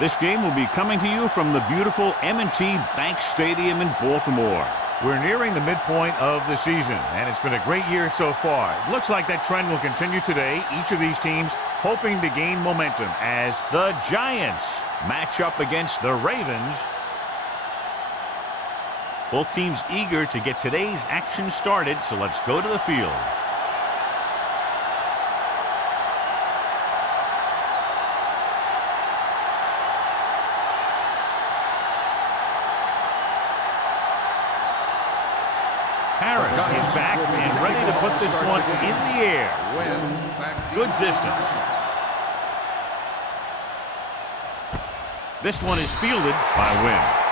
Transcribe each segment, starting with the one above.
This game will be coming to you from the beautiful M&T Bank Stadium in Baltimore. We're nearing the midpoint of the season, and it's been a great year so far. It looks like that trend will continue today. Each of these teams hoping to gain momentum as the Giants match up against the Ravens. Both teams eager to get today's action started, so let's go to the field. Harris is back and ready to put this one in the air. Good distance. This one is fielded by Wynn.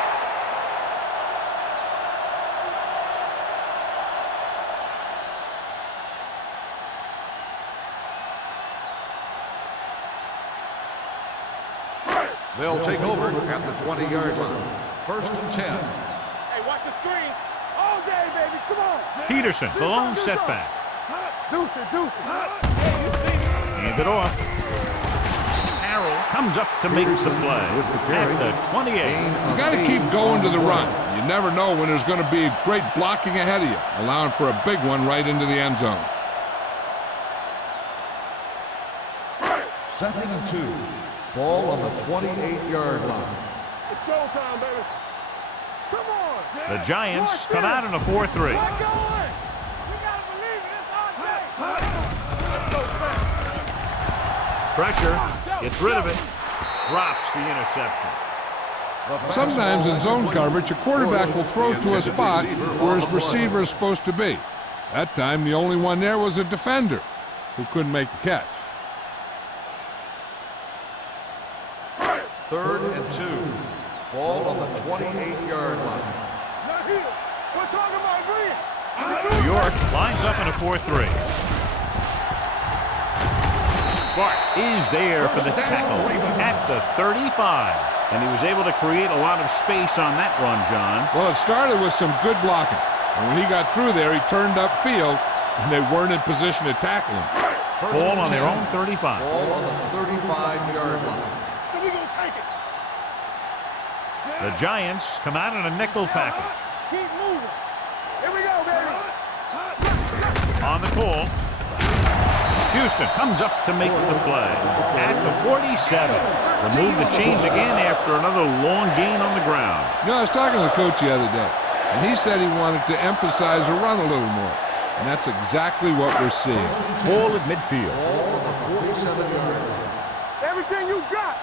They'll take over at the 20-yard line. 1st and 10. Hey, watch the screen. All day, baby. Come on. Peterson, the lone setback. Deuce it, deuce it. Hey, you see it. Hand it off. Harrell comes up to make the play at the 28. You got to keep going to the run. You never know when there's going to be great blocking ahead of you, allowing for a big one right into the end zone. 2nd and 2. Ball on the 28-yard line. It's showtime, baby. Come on, Zach. The Giants come out in a 4-3. Get going. You gotta believe it. It's our day. Pressure. Gets rid of it. Drops the interception. Sometimes in zone coverage, a quarterback will throw to a spot where his receiver is supposed to be. That time, the only one there was a defender who couldn't make the catch. 3rd and 2. Ball on the 28-yard line. Not here. We're talking about green. New York lines up in a 4-3. Bart is there for the tackle at the 35. And he was able to create a lot of space on that run, John. Well, it started with some good blocking. And when he got through there, he turned upfield, and they weren't in position to tackle him. Ball on their own 35. Ball on the 35-yard line. So we gonna take it. The Giants come out in a nickel package. Keep moving. Here we go, baby. On the call, Houston comes up to make the play at the 47. Remove the chains again after another long gain on the ground. You know, I was talking to the coach the other day, and he said he wanted to emphasize the run a little more. And that's exactly what we're seeing. Ball at midfield. Ball on the 47-yard line. Everything you got.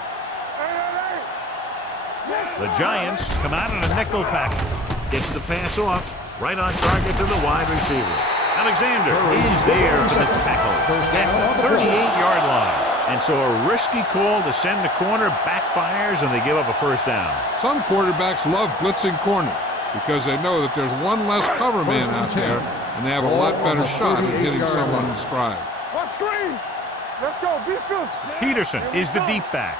The Giants come out in a nickel package. Gets the pass off. Right on target to the wide receiver. Alexander is there for the tackle at the 38-yard line. And so a risky call to send the corner backfires, and they give up a 1st down. Some quarterbacks love blitzing corners because they know that there's one less cover man out there, and they have a lot better shot at hitting someone in stride. What screen? Let's go. Be fierce. Peterson is the deep back.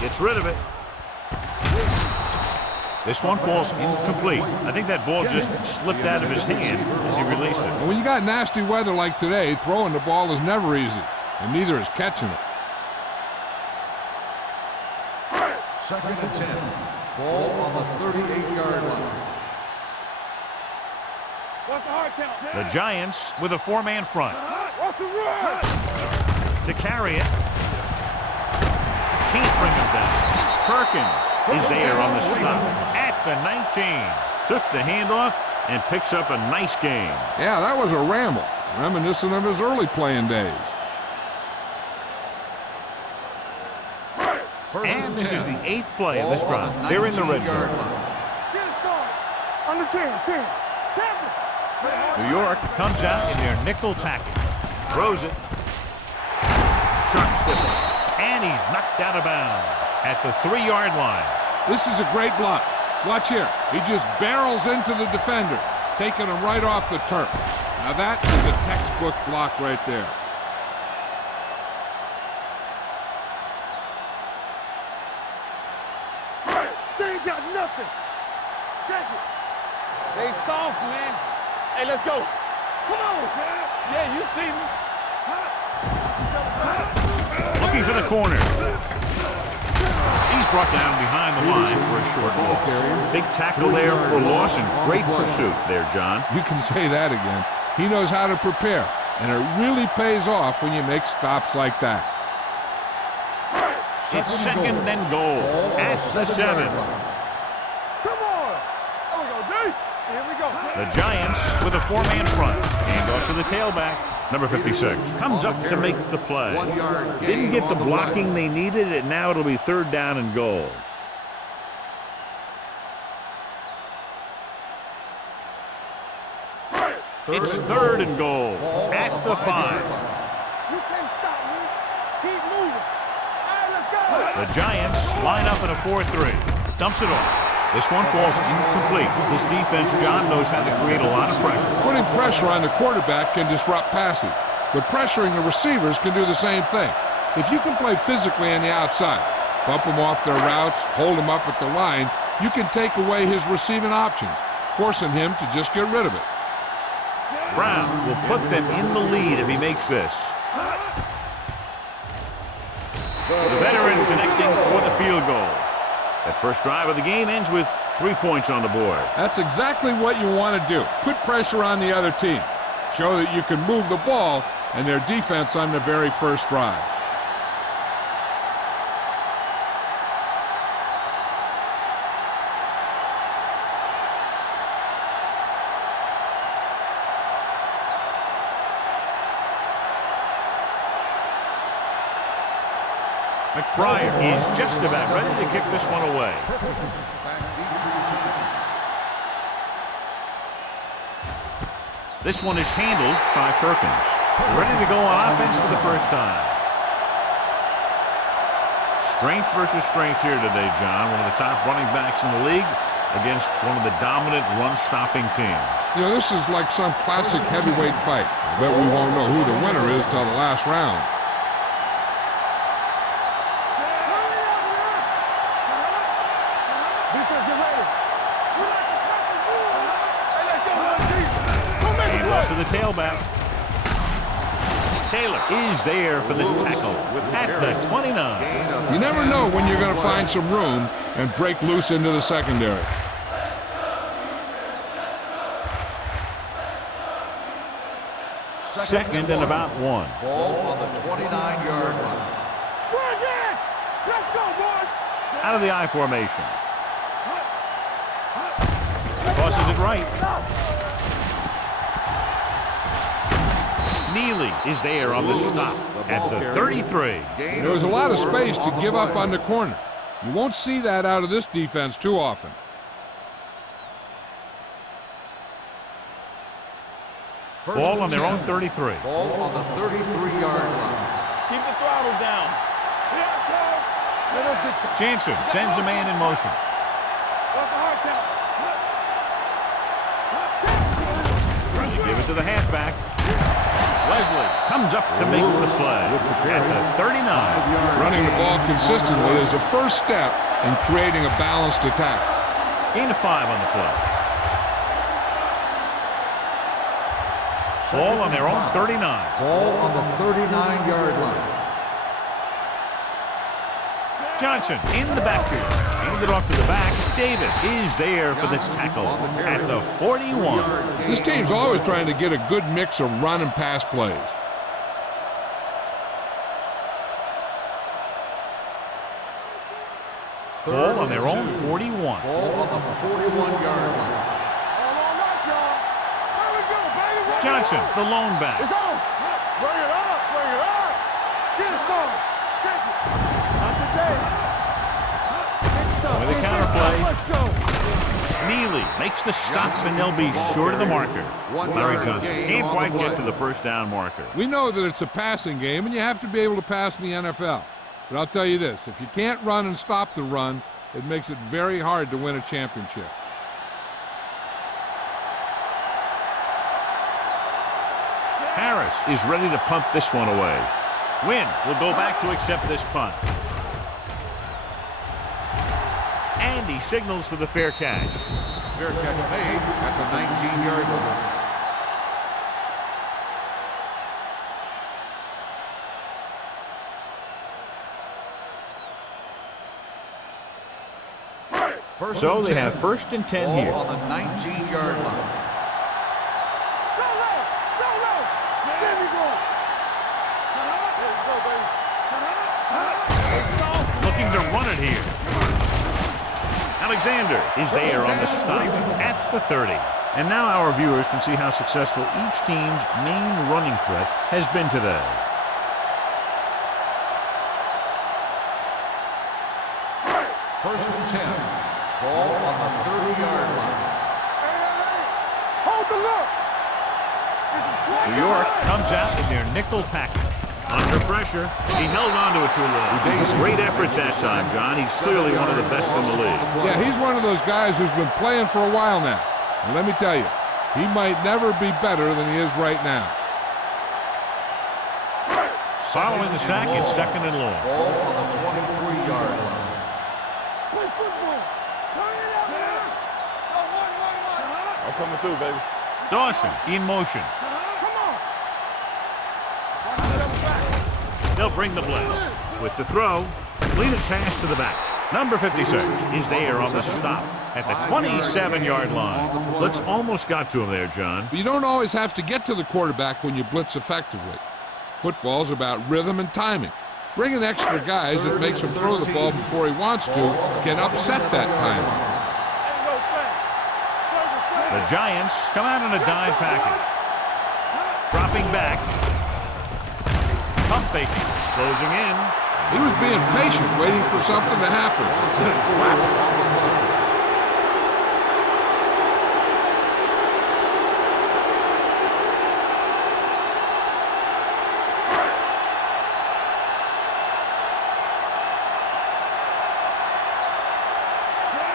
Gets rid of it. This one falls incomplete. I think that ball just slipped out of his hand as he released it. And when you got nasty weather like today, throwing the ball is never easy, and neither is catching it. 2nd and 10. Ball on the 38-yard line. What's the hard count? The Giants with a 4-man front. What's the run? To carry it. Can't bring him down. Perkins is there on the stop at the 19. Took the handoff and picks up a nice game. Yeah, that was a ramble, reminiscent of his early playing days. And this is the 8th play of this drive. They're in the red zone. Get it started. Under 10. New York comes out in their nickel package. Throws it. Sharp stiff. And he's knocked out of bounds at the 3-yard line. This is a great block. Watch here. He just barrels into the defender, taking him right off the turf. Now that is a textbook block right there. They ain't got nothing. Check it. They soft, man. Hey, let's go. Come on, Sam. Yeah, you see me. Look looking for the corner. He's brought down behind the line for a short loss. Big tackle there for loss and great pursuit there, John. You can say that again. He knows how to prepare, and it really pays off when you make stops like that. It's second and goal at the 7. Come on. There we go, D. Here we go. The Giants with a 4-man front. Hand off to the tailback. Number 56 comes up to make the play. Didn't get the blocking they needed, and now it'll be 3rd down and goal. It's 3rd and goal at the 5. You can't stop me. Keep moving. All right, let's go. The Giants line up in a 4-3. Dumps it off. This one falls incomplete. This defense, John, knows how to create a lot of pressure. Putting pressure on the quarterback can disrupt passing, but pressuring the receivers can do the same thing. If you can play physically on the outside, bump them off their routes, hold them up at the line, you can take away his receiving options, forcing him to just get rid of it. Brown will put them in the lead if he makes this. The veteran connecting for the field goal. That first drive of the game ends with 3 points on the board. That's exactly what you want to do. Put pressure on the other team. Show that you can move the ball and their defense on the very first drive. McBride is just about ready to kick this one away. This one is handled by Perkins. Ready to go on offense for the first time. Strength versus strength here today, John. One of the top running backs in the league against one of the dominant run-stopping teams. You know, this is like some classic heavyweight fight. I bet we won't know who the winner is till the last round. To the tailback. Taylor is there for the tackle at the 29. You never know when you're going to find some room and break loose into the secondary. Second and about 1. Ball on the 29-yard line. Let's go, boys. Out of the I formation. Tosses it right. Neely is there on the stop at the 33. There was a lot of space to give up on the corner. You won't see that out of this defense too often. Ball on their own 33. Ball on the 33-yard line. Keep the throttle down. Jansen sends a man in motion. What's the hard count? They give it to the halfback. Wesley comes up to make the play at the 39. Running the ball consistently is the first step in creating a balanced attack. Gain of 5 on the play. Ball on their own 39. Ball on the 39-yard line. Johnson in the backfield. Handed off to the back. Davis is there for the tackle at the 41. This team's always trying to get a good mix of run and pass plays. Ball on their own 41. Ball on the 41-yard line. Johnson, the lone back. It's on. Bring it up. Bring it up. Get it started. Check it. Not today. With a counter play. Let's go. Neely makes the stop, and they'll be short of the marker. Larry Johnson can't quite get to the first down marker. We know that it's a passing game, and you have to be able to pass in the NFL. But I'll tell you this, if you can't run and stop the run, it makes it very hard to win a championship. Harris is ready to punt this one away. Wynn will go back to accept this punt. And he signals for the fair catch. Fair catch made at the 19-yard line. So they have first and 10 Ball here. on the 19-yard line. Looking to run it here. Alexander is there on the stop at the 30. And now our viewers can see how successful each team's main running threat has been today. First and 10. Ball on the 30-yard line. Hold the look. New York comes out in their nickel package. Under pressure, he held on to it too long. Great effort that time, John. He's clearly one of the best in the league. Yeah, he's one of those guys who's been playing for a while now. And let me tell you, he might never be better than he is right now. Following the sack, it's second and long. Ball on the 23-yard line. Play football. Turn it out, man. Go, one. I'm coming through, baby. Dawson in motion. Come on. They'll bring the blitz. With the throw, completed pass to the back. Number 56 is there on the stop at the 27-yard line. Blitz almost got to him there, John. But you don't always have to get to the quarterback when you blitz effectively. Football's about rhythm and timing. Bringing extra guys that makes him throw the ball before he wants to can upset that timing. The Giants come out in a dime package. Dropping back. Pump faking. Closing in. He was being patient, waiting for something to happen.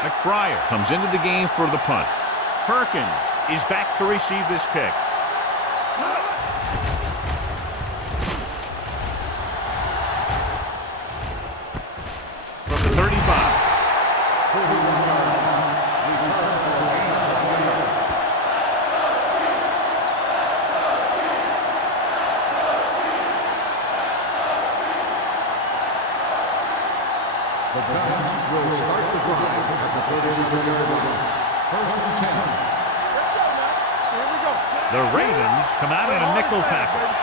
McBriar comes into the game for the punt. Perkins is back to receive this kick. From the 35. The Giants will start the drive at the 37-yard line. First and 10. Let's go, man. Here we go. The Ravens come out in a nickel package.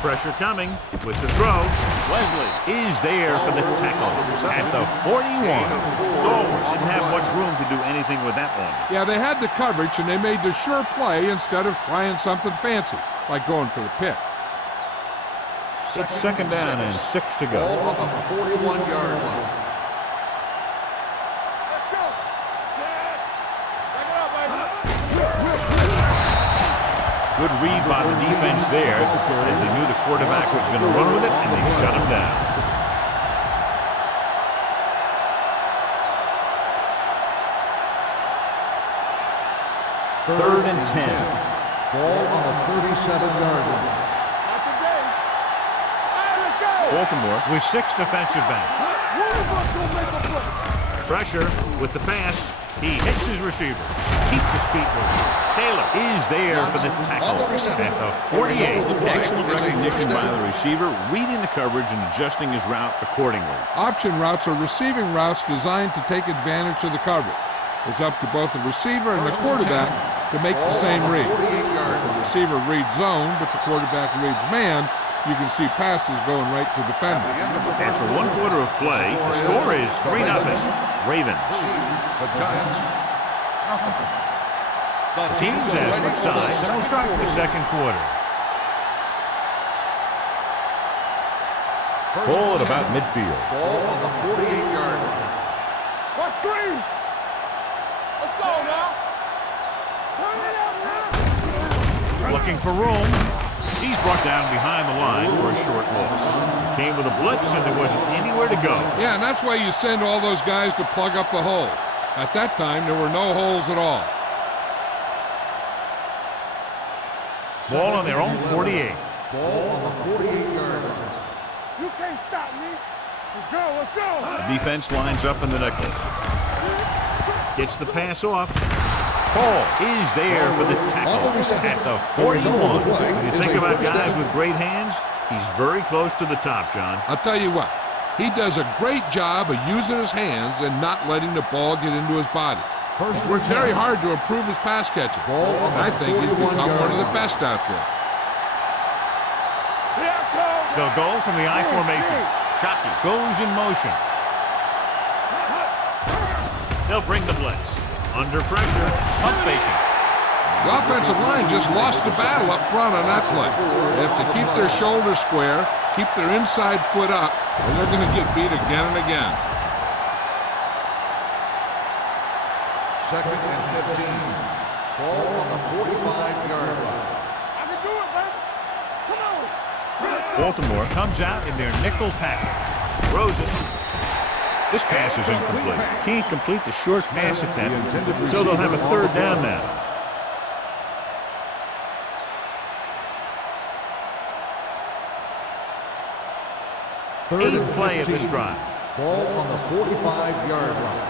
Pressure coming with the throw. Wesley is there for the tackle at the 41. Stallworth didn't have much room to do anything with that one. Yeah, they had the coverage, and they made the sure play instead of trying something fancy, like going for the pick. It's second down and 6 to go. Ball on the 41-yard line. Let's go. Set. Back it up, baby. Good read by the defense there as they knew the quarterback was going to run with it, and they shut him down. Third and 10. Ball on the 37-yard line. Not today. All right, let's go. Baltimore with 6 defensive backs. One of us gonna make a play. Pressure with the pass. He hits his receiver. Keeps his feet moving. Taylor is there for the tackle at the 48. Excellent recognition by the receiver, reading the coverage and adjusting his route accordingly. Option routes are receiving routes designed to take advantage of the coverage. It's up to both the receiver and the quarterback to make the same read. If the receiver reads zone, but the quarterback reads man, you can see passes going right to defenders. After 1 quarter of play, the score is 3-0. Ravens. The Giants, nothing. The teams as switch sides and will start the second quarter. Ball at about midfield. Ball on the 48-yard line. What screen? Let's go now. Turn it out now. Looking for room. He's brought down behind the line for a short loss. Came with a blitz and there wasn't anywhere to go. Yeah, and that's why you send all those guys to plug up the hole. At that time, there were no holes at all. Ball on their own 48. Ball on the 48-yard line. You can't stop me. Let's go, let's go. The defense lines up in the nickel. Gets the pass off. Paul is there for the tackle at the 41. When you think about guys with great hands, he's very close to the top, John. I'll tell you what, He does a great job of using his hands and not letting the ball get into his body. He's worked very hard to improve his pass catching, and I think he's become one of the best out there. They'll go from the I formation. Shockey goes in motion. They'll bring the blitz. Under pressure, pump faking. The offensive line just lost the battle up front on that play. They have to keep their shoulders square, keep their inside foot up, and they're going to get beat again and again. 2nd and 15. Ball on the 45-yard line. I can do it, man. Come on. Baltimore comes out in their nickel package. Throws it. This pass is incomplete. Can't complete the short pass attempt, so they'll have a 3rd down now. Eighth play of this drive. Ball on the 45-yard line.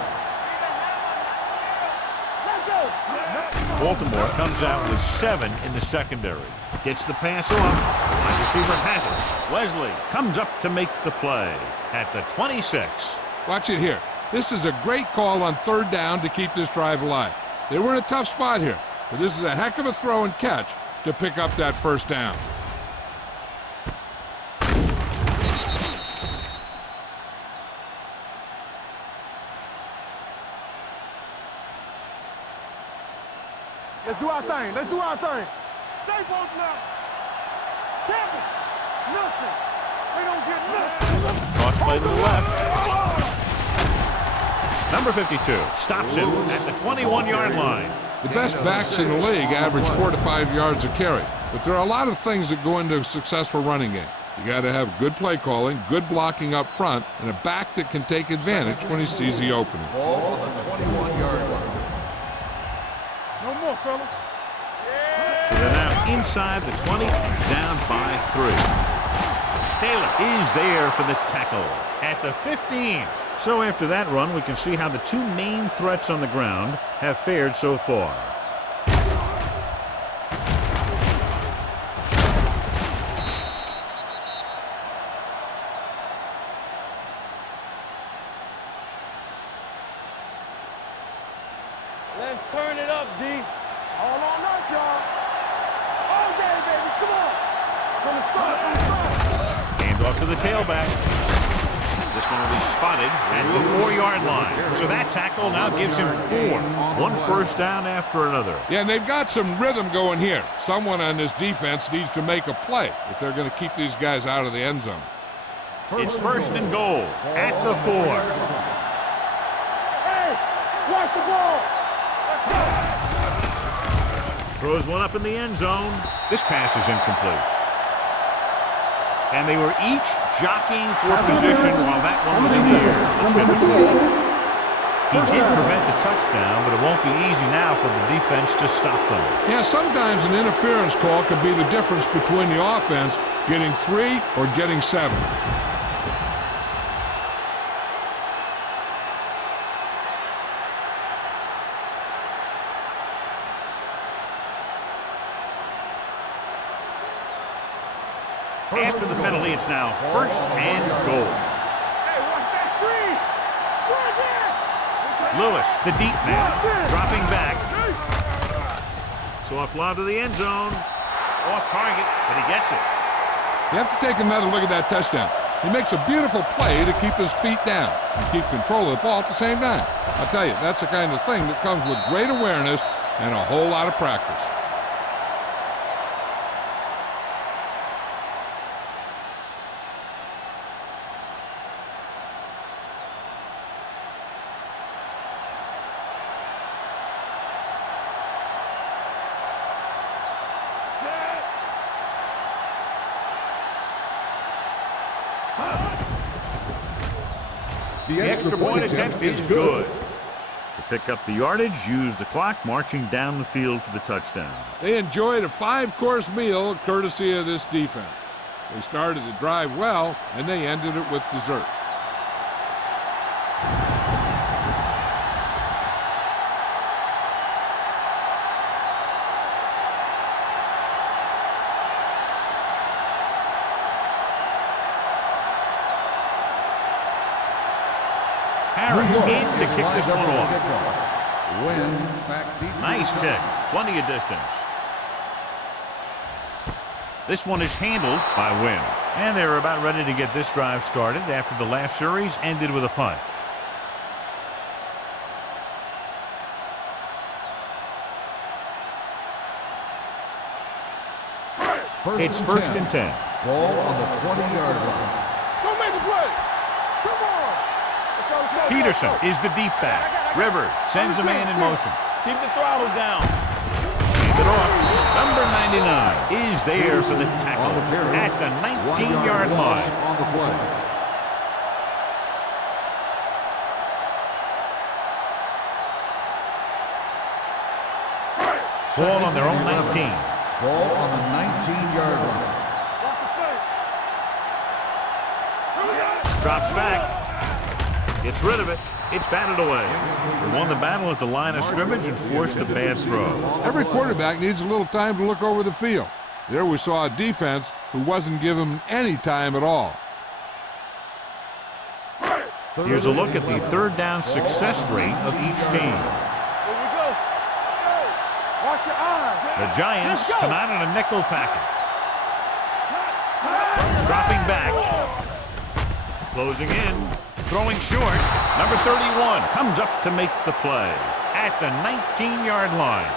Baltimore comes out with 7 in the secondary. Gets the pass off. Wide receiver has it. Wesley comes up to make the play at the 26. Watch it here. This is a great call on 3rd down to keep this drive alive. They were in a tough spot here, but this is a heck of a throw and catch to pick up that 1st down. Let's do our thing. Let's do our thing. Stay close now. Champion. Nothing. They don't get nothing. Cross play to the left. Number 52 stops him at the 21-yard line. The best backs in the league average 4 to 5 yards a carry, but there are a lot of things that go into a successful running game. You got to have good play calling, good blocking up front, and a back that can take advantage when he sees the opening. Ball on the 21-yard line. No more, fellas. So they're now inside the 20, down by 3. Taylor is there for the tackle at the 15. So after that run, we can see how the 2 main threats on the ground have fared so far. Let's turn it up, D. All on us, y'all. All day, baby. Come on. From the start, from the start. Hand off to the tailback. This one will be spotted at the 4-yard line. So that tackle now gives him 4. 1 1st down after another. Yeah, and they've got some rhythm going here. Someone on this defense needs to make a play if they're going to keep these guys out of the end zone. It's 1st and goal at the 4. Hey, watch the ball. Throws one up in the end zone. This pass is incomplete. And they were each jockeying for position while that one was in the air. Let's get the call. He did prevent the touchdown, but it won't be easy now for the defense to stop them. Yeah, sometimes an interference call could be the difference between the offense getting 3 or getting 7. After the penalty, it's now 1st and goal. Hey, watch that screen. Right there. Lewis, the deep man, dropping back. So a fly to the end zone. Off target, but he gets it. You have to take another look at that touchdown. He makes a beautiful play to keep his feet down and keep control of the ball at the same time. I'll tell you, that's the kind of thing that comes with great awareness and a whole lot of practice. The extra point attempt is good. To pick up the yardage, use the clock, marching down the field for the touchdown. They enjoyed a 5-course meal courtesy of this defense. They started the drive well, and they ended it with dessert. Harris in to kick this one off. Win back deep. Nice kick. Plenty of distance. This one is handled by Wynn. And they're about ready to get this drive started after the last series ended with a punt. It's first and 10. Ball on the 20-yard line. Don't make the play. Come on. Let's go. Peterson is the deep back. Rivers sends a man in motion. Keep the throttle down. Hands it off. Number 99 is there for the tackle at the 19-yard line. On the play. Ball on their own 19. Ball on the 19-yard line. Drops back. Gets rid of it. It's batted away. They won the battle at the line of scrimmage and forced a bad throw. Every quarterback needs a little time to look over the field. There we saw a defense who wasn't given any time at all. Here's a look at the third down success rate of each team. Here we go. Watch your eyes. The Giants come out in a nickel package. Dropping back. Closing in. Throwing short. Number 31 comes up to make the play at the 19-yard line.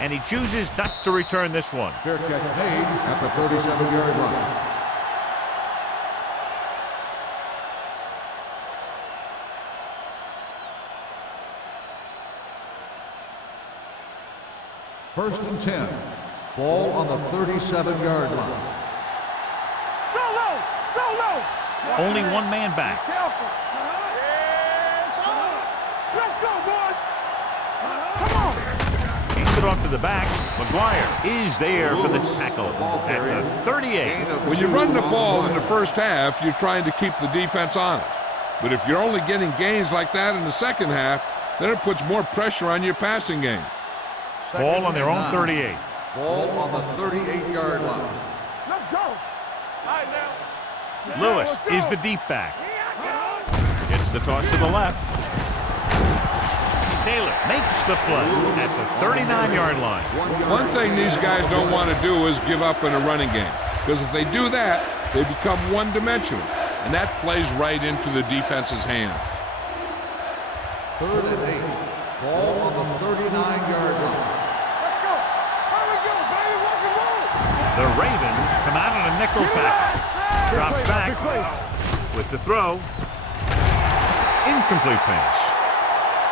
And he chooses not to return this one. Fair catch made at the 37-yard line. First and 10. Ball on the 37-yard line. Solo. Only one man back. Careful. Let's go, boys. Come on. Hands it off to the back. McGuire is there for the tackle at the 38. When you run the ball in the first half, you're trying to keep the defense honest. But if you're only getting gains like that in the second half, then it puts more pressure on your passing game. Ball on their own 38. Ball on the 38-yard line. Let's go. All right, now. Lewis is the deep back. Gets the toss to the left. Taylor makes the play at the 39-yard line. One thing these guys don't want to do is give up in a running game. Because if they do that, they become one-dimensional. And that plays right into the defense's hand. 3rd and 8. Ball on the 39-yard line. Let's go. Here we go, baby. Rock and roll. The Ravens come out in a nickel package. Drops back with the throw. Incomplete pass.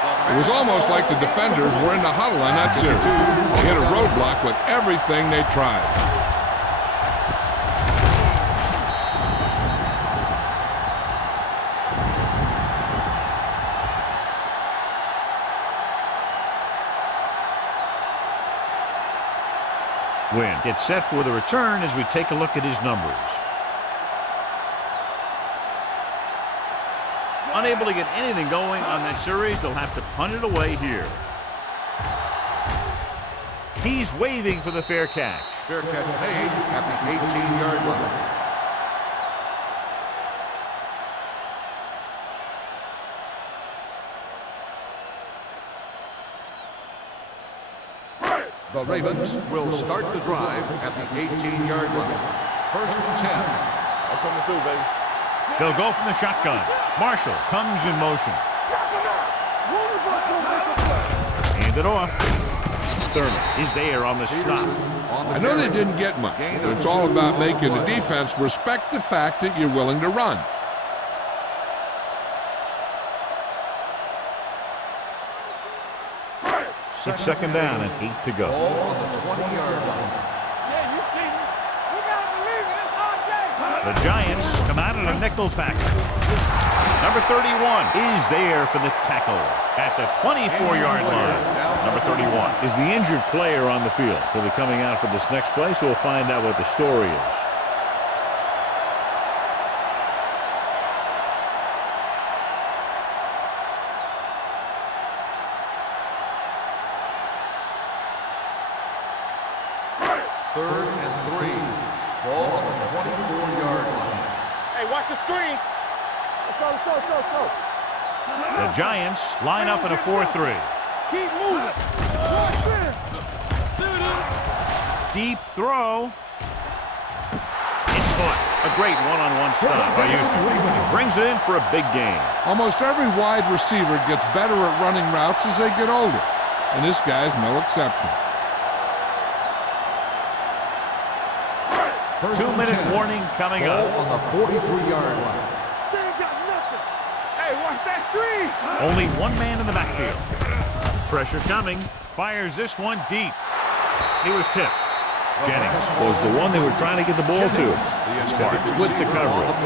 It was almost like the defenders were in the huddle on that series. They hit a roadblock with everything they tried. Wynn gets set for the return as we take a look at his numbers. Unable to get anything going on that series, they'll have to punt it away here. He's waving for the fair catch. Fair catch made at the 18-yard line. The Ravens will start the drive at the 18-yard line. 1st and 10. I'm coming through, baby. They'll go from the shotgun. Marshall comes in motion. Hand it off. Thurman is there on the stop. I know they didn't get much, but it's all about making the defense respect the fact that you're willing to run. It's second down and 8 to go. Ball on the 20-yard line. Yeah, you see me. We got to believe it. It's our day. The Giants come out in a nickel package. Number 31 is there for the tackle at the 24-yard line. Number 31 Is the injured player on the field. He'll be coming out for this next play, so we'll find out what the story is. Third and 3. Ball on the 24-yard line. Hey, watch the screen. Let's go, let's go, let's go, let's go. The Giants line up in a 4-3. Keep moving. Watch this. Deep throw. It's caught. A great one-on-one stop by Houston. He brings it in for a big gain. Almost every wide receiver gets better at running routes as they get older, and this guy's no exception. 2-minute warning coming Ball up. on the 43-yard line. They ain't got nothing. Hey, watch that screen. Only one man in the backfield. Pressure coming. Fires this one deep. He was tipped. Jennings Was the one they were trying to get the ball to. Smart with the coverage.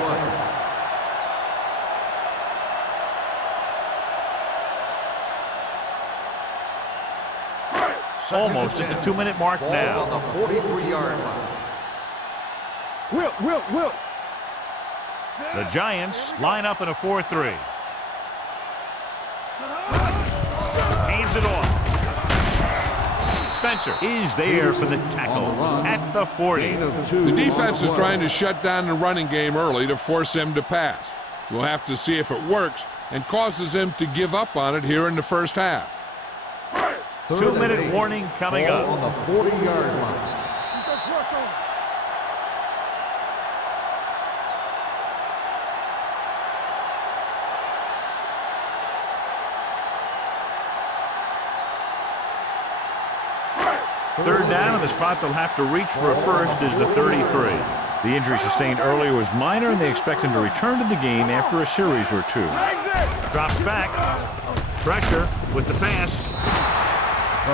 Almost at the 2-minute mark Ball now. on the 43-yard line. Wilt. The Giants line up in a 4-3. Hands it off. Spencer is there for the tackle at the 40. The defense is trying to shut down the running game early to force him to pass. We'll have to see if it works and causes him to give up on it here in the first half. 2-minute warning coming Ball up. on the 40-yard line. Let's rush on. Third down, and the spot they'll have to reach for a first is the 33. The injury sustained earlier was minor, and they expect him to return to the game after a series or two. Drops back. Pressure with the pass.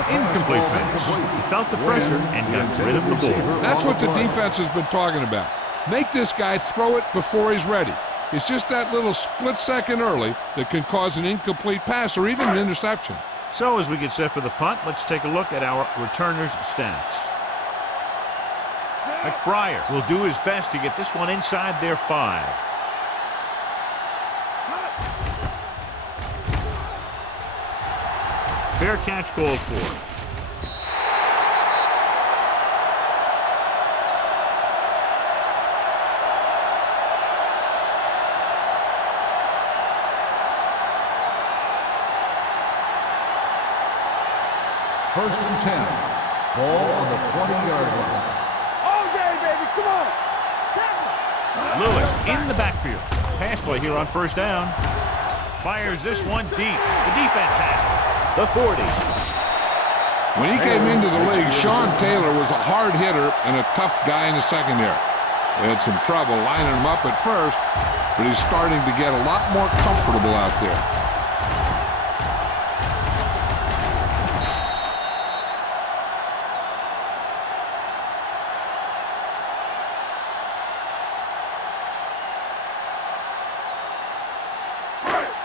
Incomplete pass. He felt the pressure and got rid of the ball. That's what the defense has been talking about. Make this guy throw it before he's ready. It's just that little split second early that can cause an incomplete pass or even an interception. So as we get set for the punt, let's take a look at our returners' stats. McBriar will do his best to get this one inside their 5. Fair catch called for. First and 10. Ball on the 20-yard line. All day, baby. Come on. Tackle. Lewis in the backfield. Pass play here on first down. Fires this one deep. The defense has it. The 40. When he came into the league, Sean Taylor was a hard hitter and a tough guy in the secondary. They had some trouble lining him up at first, but he's starting to get a lot more comfortable out there.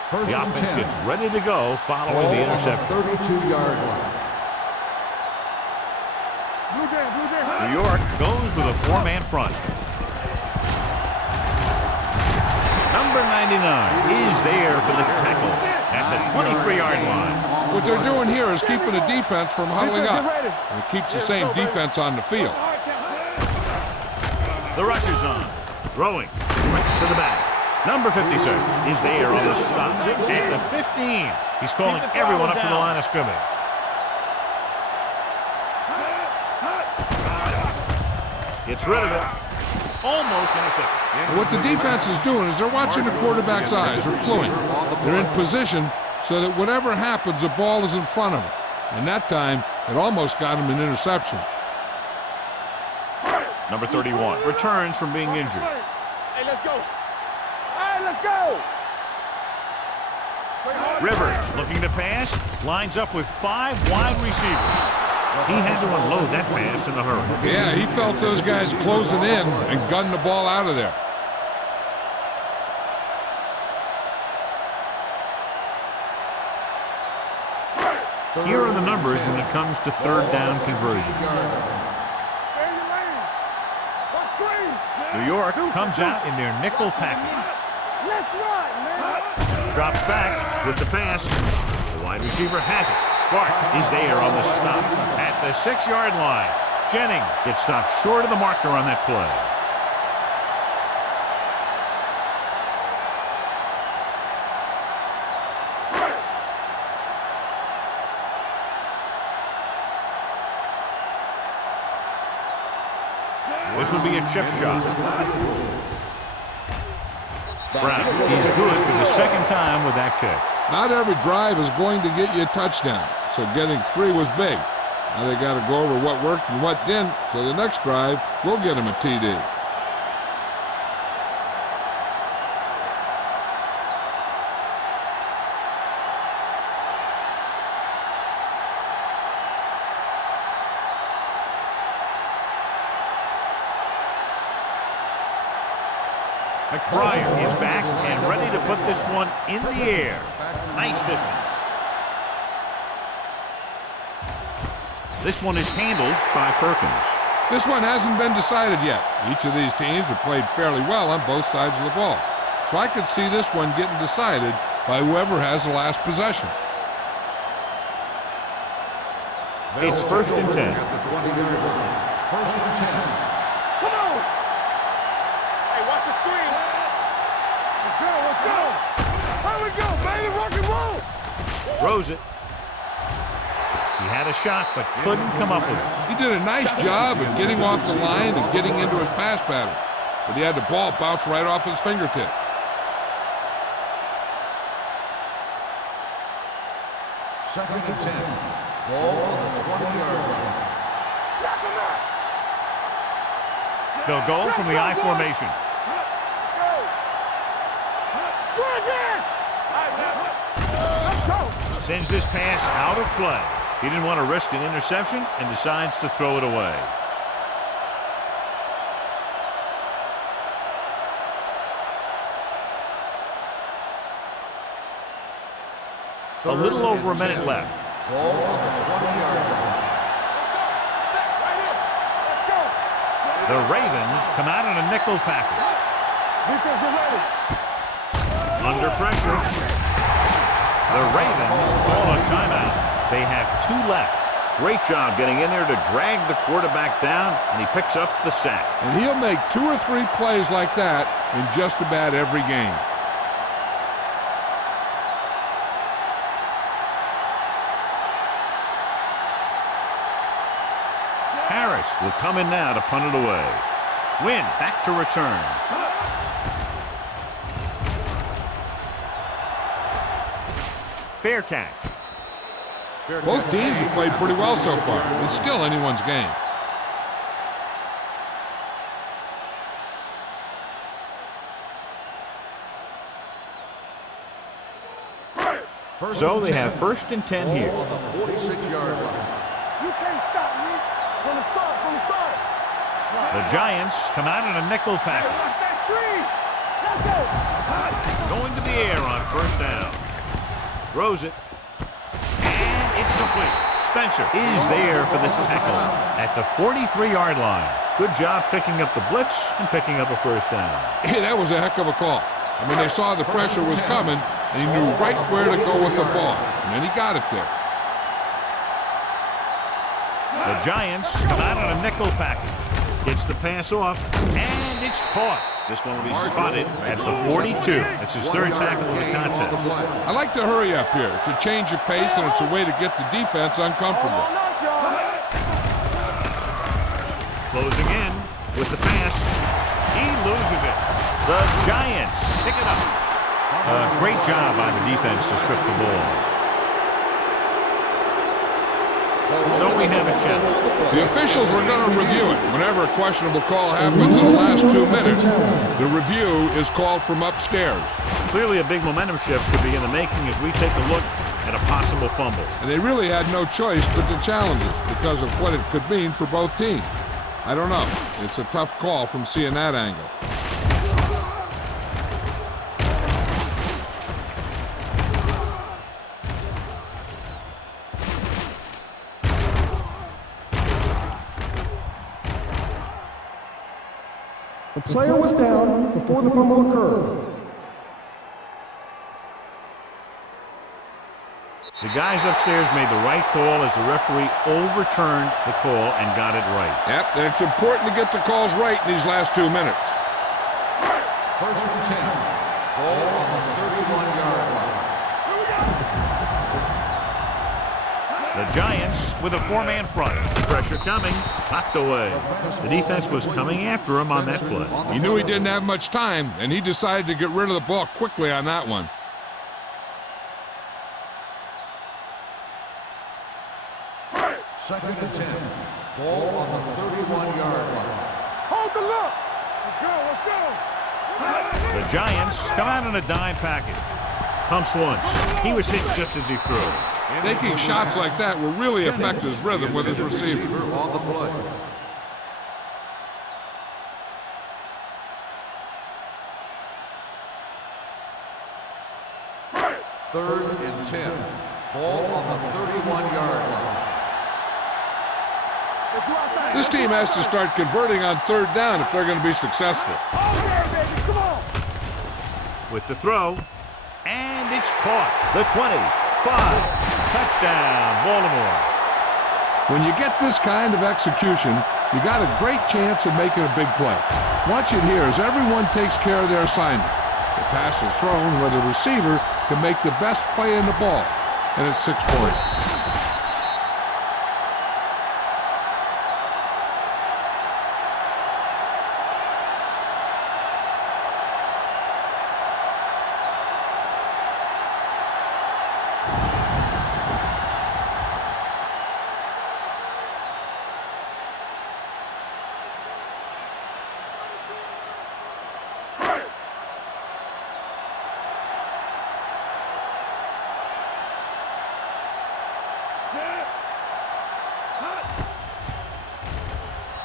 First The and offense 10. gets ready to go following the interception. 32-yard line. Blue jam. New York goes with a 4-man front. Number 99 is there for the tackle at the 23-yard line. What they're doing here is keeping the defense from huddling up. And it keeps the same defense on the field. The rusher's on. Throwing right to the back. Number 56 is there on the stop at the 15. He's calling everyone up to the line of scrimmage. Gets rid of it. Almost intercepted. What the defense is doing is they're watching the quarterback's eyes. They're cluing. They're in position so that whatever happens, the ball is in front of them. And that time, it almost got him an interception. Number 31 returns from being injured. Hey, let's go. Hey, let's go. Rivers looking to pass. Lines up with 5 wide receivers. He had to unload that pass in a hurry. Yeah, he felt those guys closing in and gunned the ball out of there. Here are the numbers when it comes to third down conversions. Stay in your lane. Watch screen. New York comes out in their nickel package. Let's run, man. Drops back with the pass. The wide receiver has it. Clark is there on the stop at the 6-yard line. Jennings gets stopped short of the marker on that play. This will be a chip shot. Brown, he's good for the second time with that kick. Not every drive is going to get you a touchdown, so getting 3 was big. Now they got to go over what worked and what didn't, so the next drive will get him a TD. McBride is back and ready to put this one in the air. Nice defense. This one is handled by Perkins. This one hasn't been decided yet. Each of these teams have played fairly well on both sides of the ball. So I could see this one getting decided by whoever has the last possession. It's 1st and 10. At the 20-yard line. 1st and 10. Come on. Hey, watch the screen. Let's go, let's go. Here we go, baby, rock and roll. Throws it. He had a shot, but couldn't come up with it. He did a nice job of getting off the line and getting into his pass pattern, but he had the ball bounce right off his fingertips. Second and 10. Ball on the 20-yard line. Knock him out. They'll go from the I formation. Go. Go again. Let's go. Sends this pass out of play. He didn't want to risk an interception and decides to throw it away. A little over a minute left. Ball on the 20-yard line. The Ravens come out in a nickel package. Defense, get ready. Under pressure. The Ravens call a timeout. They have 2 left. Great job getting in there to drag the quarterback down, and he picks up the sack. And he'll make 2 or 3 plays like that in just about every game. Harris will come in now to punt it away. Wynn back to return. Fair catch. Both teams have played pretty well so far. It's still anyone's game. So they have 1st and 10 here. Ball on the 46-yard line. You can't stop me. From the start, from the start. The Giants come out in a nickel package. Watch that screen. Let's go. Going to the air on 1st down. Throws it. And it's complete. Spencer is there for the tackle at the 43-yard line. Good job picking up the blitz and picking up a 1st down. Hey, that was a heck of a call. I mean, they saw the pressure was coming, and he knew right where to go with the ball. And then he got it there. The Giants come out in a nickel package. Gets the pass off, and it's caught. This one will be spotted at the 42. It's his 3rd tackle of the contest. I like to hurry up here. It's a change of pace, and it's a way to get the defense uncomfortable. Closing in with the pass. He loses it. The Giants pick it up. Great job by the defense to strip the ball. So we have a challenge. The officials are going to review it. Whenever a questionable call happens in the last 2 minutes, the review is called from upstairs. Clearly a big momentum shift could be in the making as we take a look at a possible fumble. And they really had no choice but to challenge it because of what it could mean for both teams. I don't know. It's a tough call from seeing that angle. player was down before the fumble occurred. The guys upstairs made the right call as the referee overturned the call and got it right. Yep, and it's important to get the calls right in these last 2 minutes. First and 10. Ball on the 31-yard line. The Giants with a four-man front. Pressure coming. Knocked away. The defense was coming after him on that play. He knew he didn't have much time, and he decided to get rid of the ball quickly on that one. Second and 10. Ball on the 31-yard line. Hold the look. Let's go. The Giants come out in a dime package. Pumps once. He was hit just as he threw. Taking shots like that will really affect his rhythm with his receiver. On the play. Third and 10. Ball on the 31-yard line. This team has to start converting on third down if they're going to be successful. With the throw, and it's caught. The 20, 5, touchdown, Baltimore. When you get this kind of execution, you got a great chance of making a big play. Watch it here as everyone takes care of their assignment. The pass is thrown where the receiver can make the best play in the ball, and it's 6 points.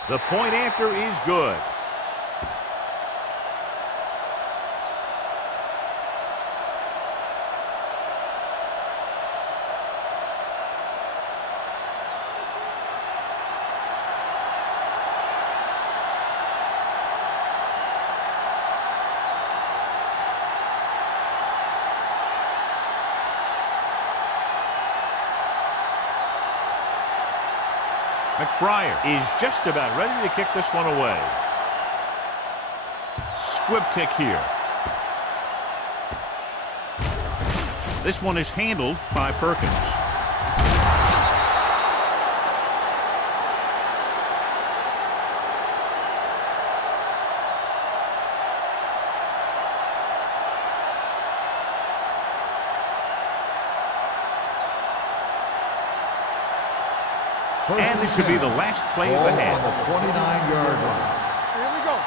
The point after is good. McBriar is just about ready to kick this one away. Squib kick here. This one is handled by Perkins. And this should be the last play of the half. On the 29-yard line. Here we go.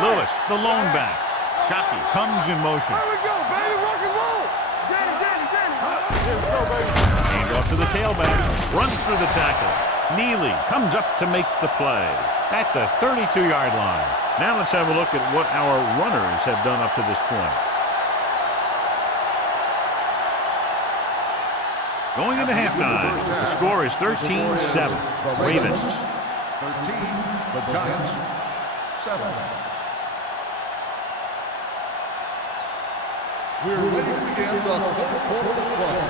Lewis, the lone back. Shockey comes in motion. Here we go, baby. Rock and roll. Danny. Here we go, baby. Hand off to the tailback. Runs through the tackle. Neely comes up to make the play at the 32-yard line. Now let's have a look at what our runners have done up to this point. Going into halftime, the score is 13-7. Ravens. 13, the Giants, 7. We're ready to begin the third quarter of play.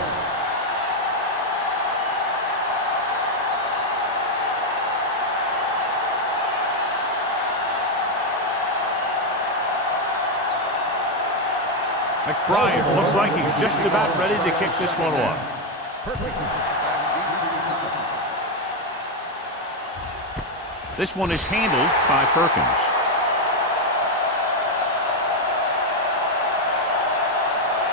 McBriar looks like he's just about ready to kick this one off. This one is handled by Perkins.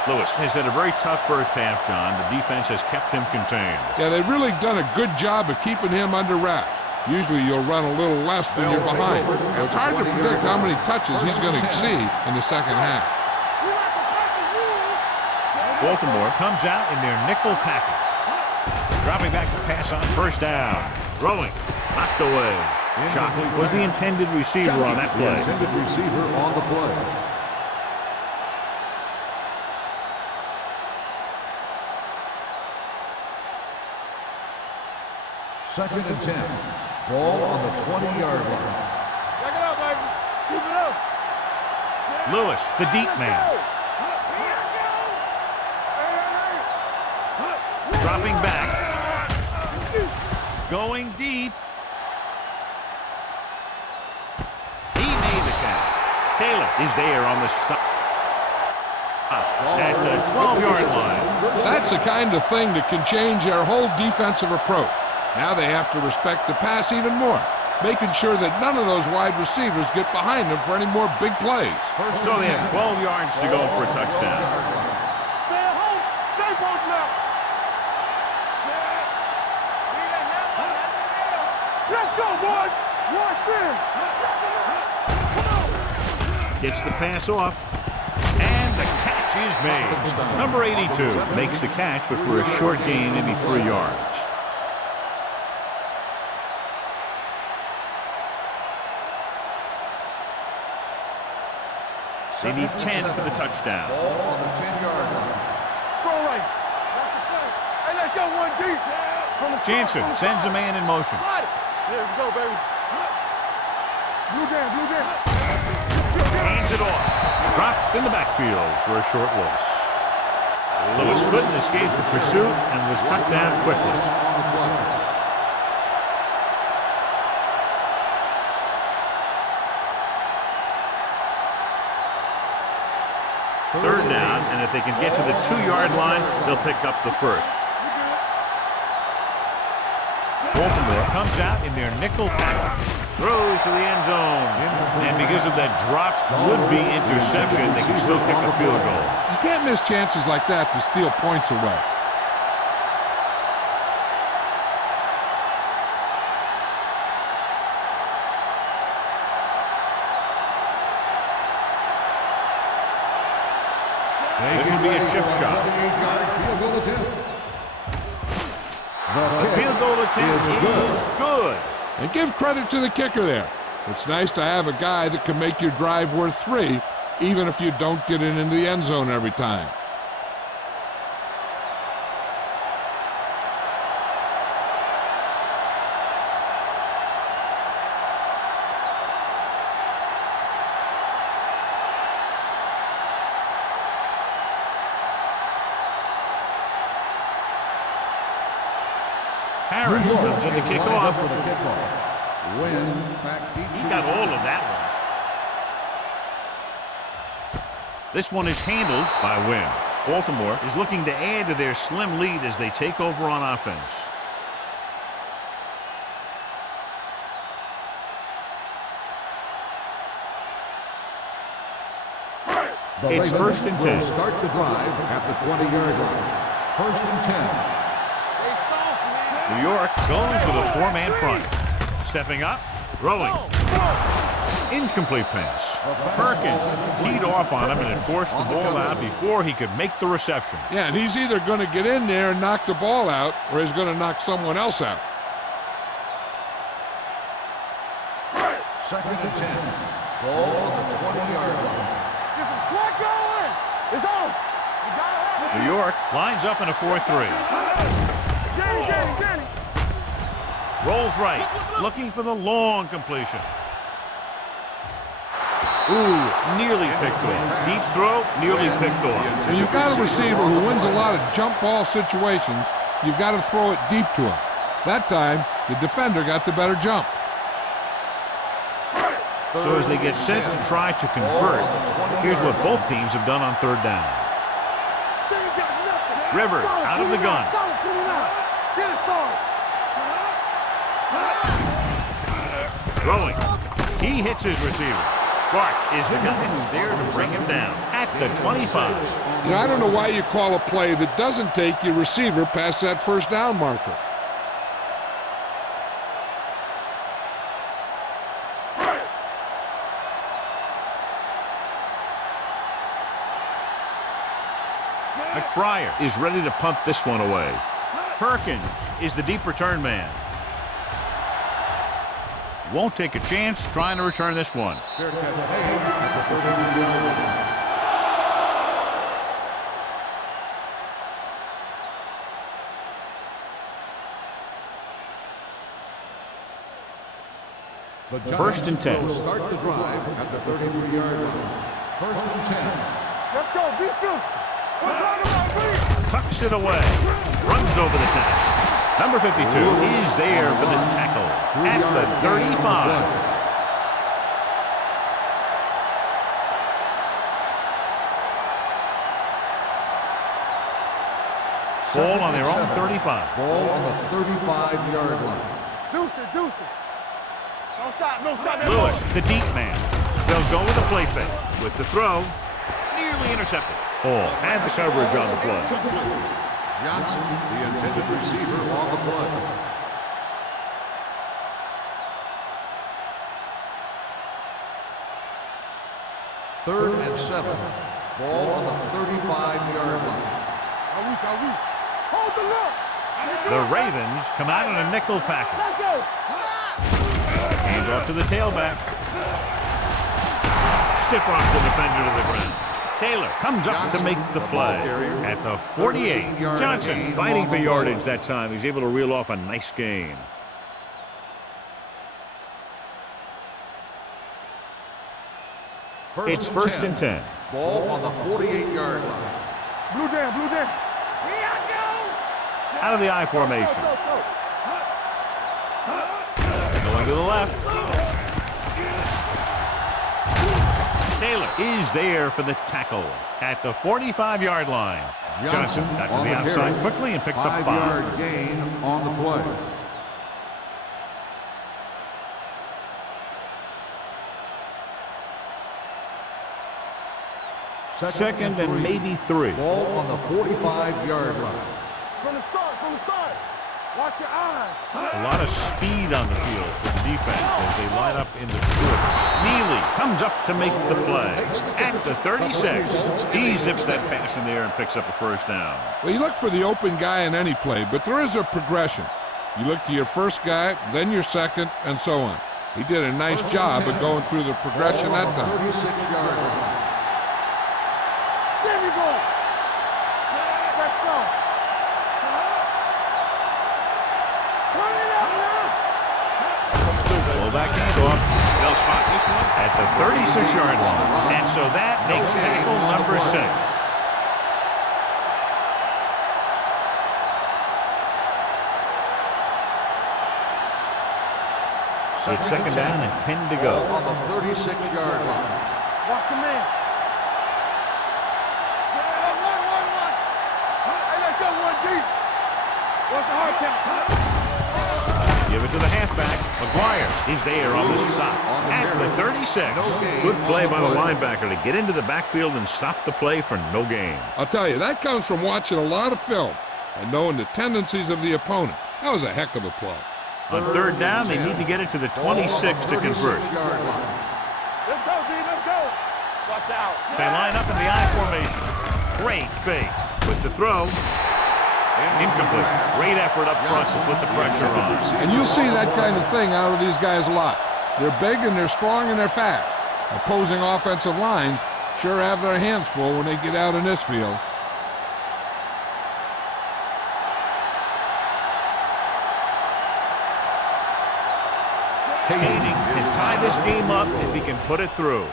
Lewis has had a very tough first half, John. The defense has kept him contained. Yeah, they've really done a good job of keeping him under wraps. Usually you'll run a little less when you're behind. So it's hard to predict how many touches he's going to see in the second half. Baltimore comes out in their nickel package. Dropping back to pass on first down. Throwing. Knocked away. Shockey was the intended receiver on that play. Intended receiver on the play. Second and 10. Ball on the 20-yard line. Lewis, the deep man. Dropping back. Going deep. He made the catch. Taylor is there on the stop at the 12-yard line. That's the kind of thing that can change their whole defensive approach. Now they have to respect the pass even more, making sure that none of those wide receivers get behind them for any more big plays. So they have 12 yards to go for a touchdown. Stay at home. Stay posted now. Let's go, boys. Watch in. Gets the pass off. And the catch is made. Number 82 makes the catch, but for a short gain, maybe 3 yards. They need 10 for the touchdown. Ball on the 10-yard line. Strong right. Hey, let's go one deep. From the Jansen sends a man in motion. Here we go, baby. Blue down, blue down. Hands it off. Dropped in the backfield for a short loss. Lewis couldn't escape the pursuit and was cut down quickly. Third down, and if they can get to the 2-yard line, they'll pick up the first. Baltimore comes out in their nickel package, throws to the end zone, and because of that dropped would-be interception, they can still kick a field goal. You can't miss chances like that to steal points away. This will be a chip shot. The field goal attempt is good. And give credit to the kicker there. It's nice to have a guy that can make your drive worth 3, even if you don't get it into the end zone every time. Harris comes in to kick off. He got all of that one. This one is handled by Wynn. Baltimore is looking to add to their slim lead as they take over on offense. It's 1st and 10. Start the drive at the 20-yard line. 1st and 10. New York goes with a 4-man front. Stepping up, throwing. Incomplete pass. Perkins teed off on him and it forced the ball out before he could make the reception. Yeah, and he's either going to get in there and knock the ball out, or he's going to knock someone else out. 2nd and 10. Ball on the 20-yard line. Get some slack going. It's on. New York lines up in a 4-3. Danny. Rolls right, looking for the long completion. Ooh, nearly picked off. Deep throw, nearly picked off. When you've got a receiver who wins a lot of jump ball situations, you've got to throw it deep to him. That time, the defender got the better jump. So as they get set to try to convert, here's what both teams have done on 3rd down. Rivers out of the gun. Throwing. He hits his receiver. Sparks is the guy who's there to bring him down at the 25. You know, I don't know why you call a play that doesn't take your receiver past that 1st down marker. McBriar is ready to punt this one away. Perkins is the deep return man. Won't take a chance trying to return this one. Fair catch made at the 32-yard line. First and 10. Start the drive at the 33-yard line. First and 10. Let's go. Be physical. We're talking about me. Tucks it away. Runs over the tackle. Number 52 is there for the tackle at the 35. Ball on their own 35. Ball on the 35-yard line. Deuce it. Don't stop. No stop. Lewis, the deep man. They'll go with a play fake. With the throw, nearly intercepted. Hall had the coverage on the play. Johnson, the intended receiver, on the play. Third and 7. Ball on the 35-yard line. Hold the look. The Ravens come out in a nickel package. Let's go. Hand off to the tailback. Stiff rocks the defender to the ground. Taylor comes up to make the play at the 48. Johnson fighting for yardage that time. He's able to reel off a nice gain. It's first and 10. Ball on the 48-yard line. Blue down. Out of the I formation. Going to the left. Taylor is there for the tackle at the 45-yard line. Johnson got to the outside quickly and picked up 5. 5-yard gain on the play. Second and maybe 3. Ball on the 45-yard line. From the start. Watch your eyes. A lot of speed on the field for the defense as they line up in the quarter. Neely comes up to make the play at the 36. He zips that pass in there and picks up a first down. Well, you look for the open guy in any play, but there is a progression. You look to your first guy, then your second, and so on. He did a nice job of going through the progression that time. 36-yard line. There we go. Let's go. Pull back handoff. They'll spot this one at the 36-yard line. And so that makes tackle number 6. It's second down and 10 to go. Ball on the 36-yard line. Watch your man. Hey, let's go one deep. What's the hard count? Give it to the halfback. McGuire is there on the stop at the 36. Good play by the linebacker to get into the backfield and stop the play for no gain. I'll tell you, that comes from watching a lot of film and knowing the tendencies of the opponent. That was a heck of a play. On third down, they need to get it to the 26 to convert. Let's go, D. Let's go. Watch out. They line up in the I formation. Great fake with the throw. Incomplete. Great effort up front to put the pressure on. And you'll see that kind of thing out of these guys a lot. They're big and they're strong and they're fast. Opposing offensive lines sure have their hands full when they get out in this field. Kading can tie this game up if he can put it through.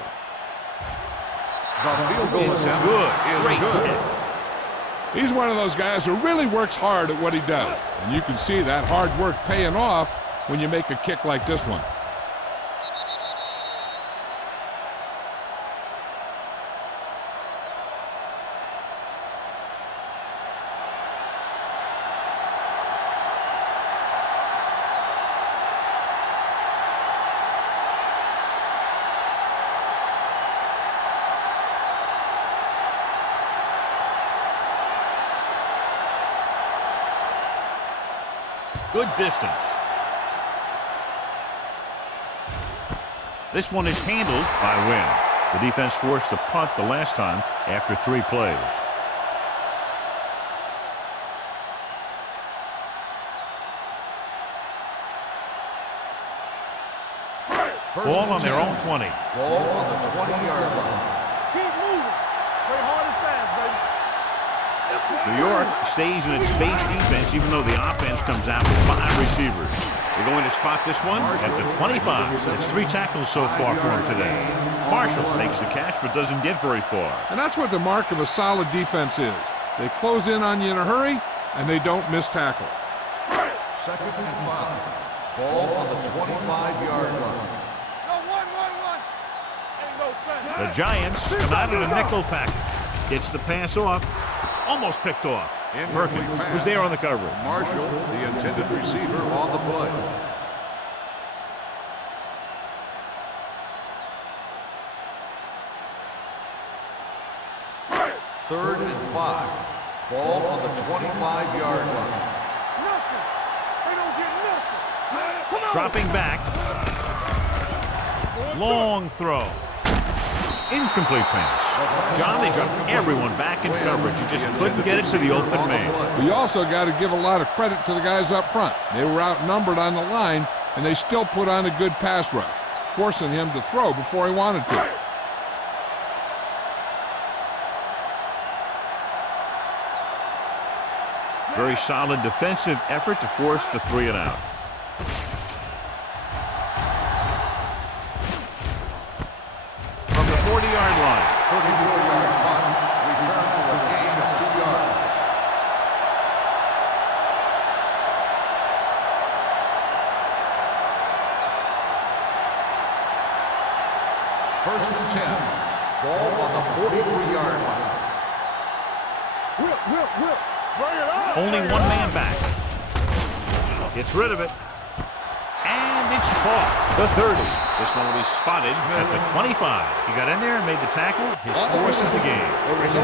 The field goal It's attempt good. is Great good. hit. He's one of those guys who really works hard at what he does. And you can see that hard work paying off when you make a kick like this one. Good distance. This one is handled by Wynn. The defense forced a punt the last time after 3 plays. Ball on their own 20. Ball on the 20-yard line. Keep moving. Play hard and fast, baby. New York stays in its base defense even though the offense comes out with 5 receivers. They're going to spot this one at the 25. It's 3 tackles so far for him today. Marshall makes the catch but doesn't get very far. And that's what the mark of a solid defense is. They close in on you in a hurry, and they don't miss tackle. 2nd and 5. Ball on the 25-yard line. The Giants come out in a nickel package. Gets the pass off. Almost picked off. Perkins was there on the coverage. Marshall, the intended receiver, on the play. Third and 5. Ball on the 25-yard line. Dropping back. Long throw. Incomplete pass. John, they dropped everyone back in coverage. You just couldn't get it to the open man. We also got to give a lot of credit to the guys up front. They were outnumbered on the line, and they still put on a good pass rush, forcing him to throw before he wanted to. Very solid defensive effort to force the 3 and out. From the 40-yard line. 34-yard punt. Return for a gain of 2 yards. First and 10. Ball on the 43-yard line. Whip. Bring it up. Only 1 man back. Gets rid of it. And it's caught. The 30. This one will be spotted at the 25. He got in there and made the tackle. His 4th of the game.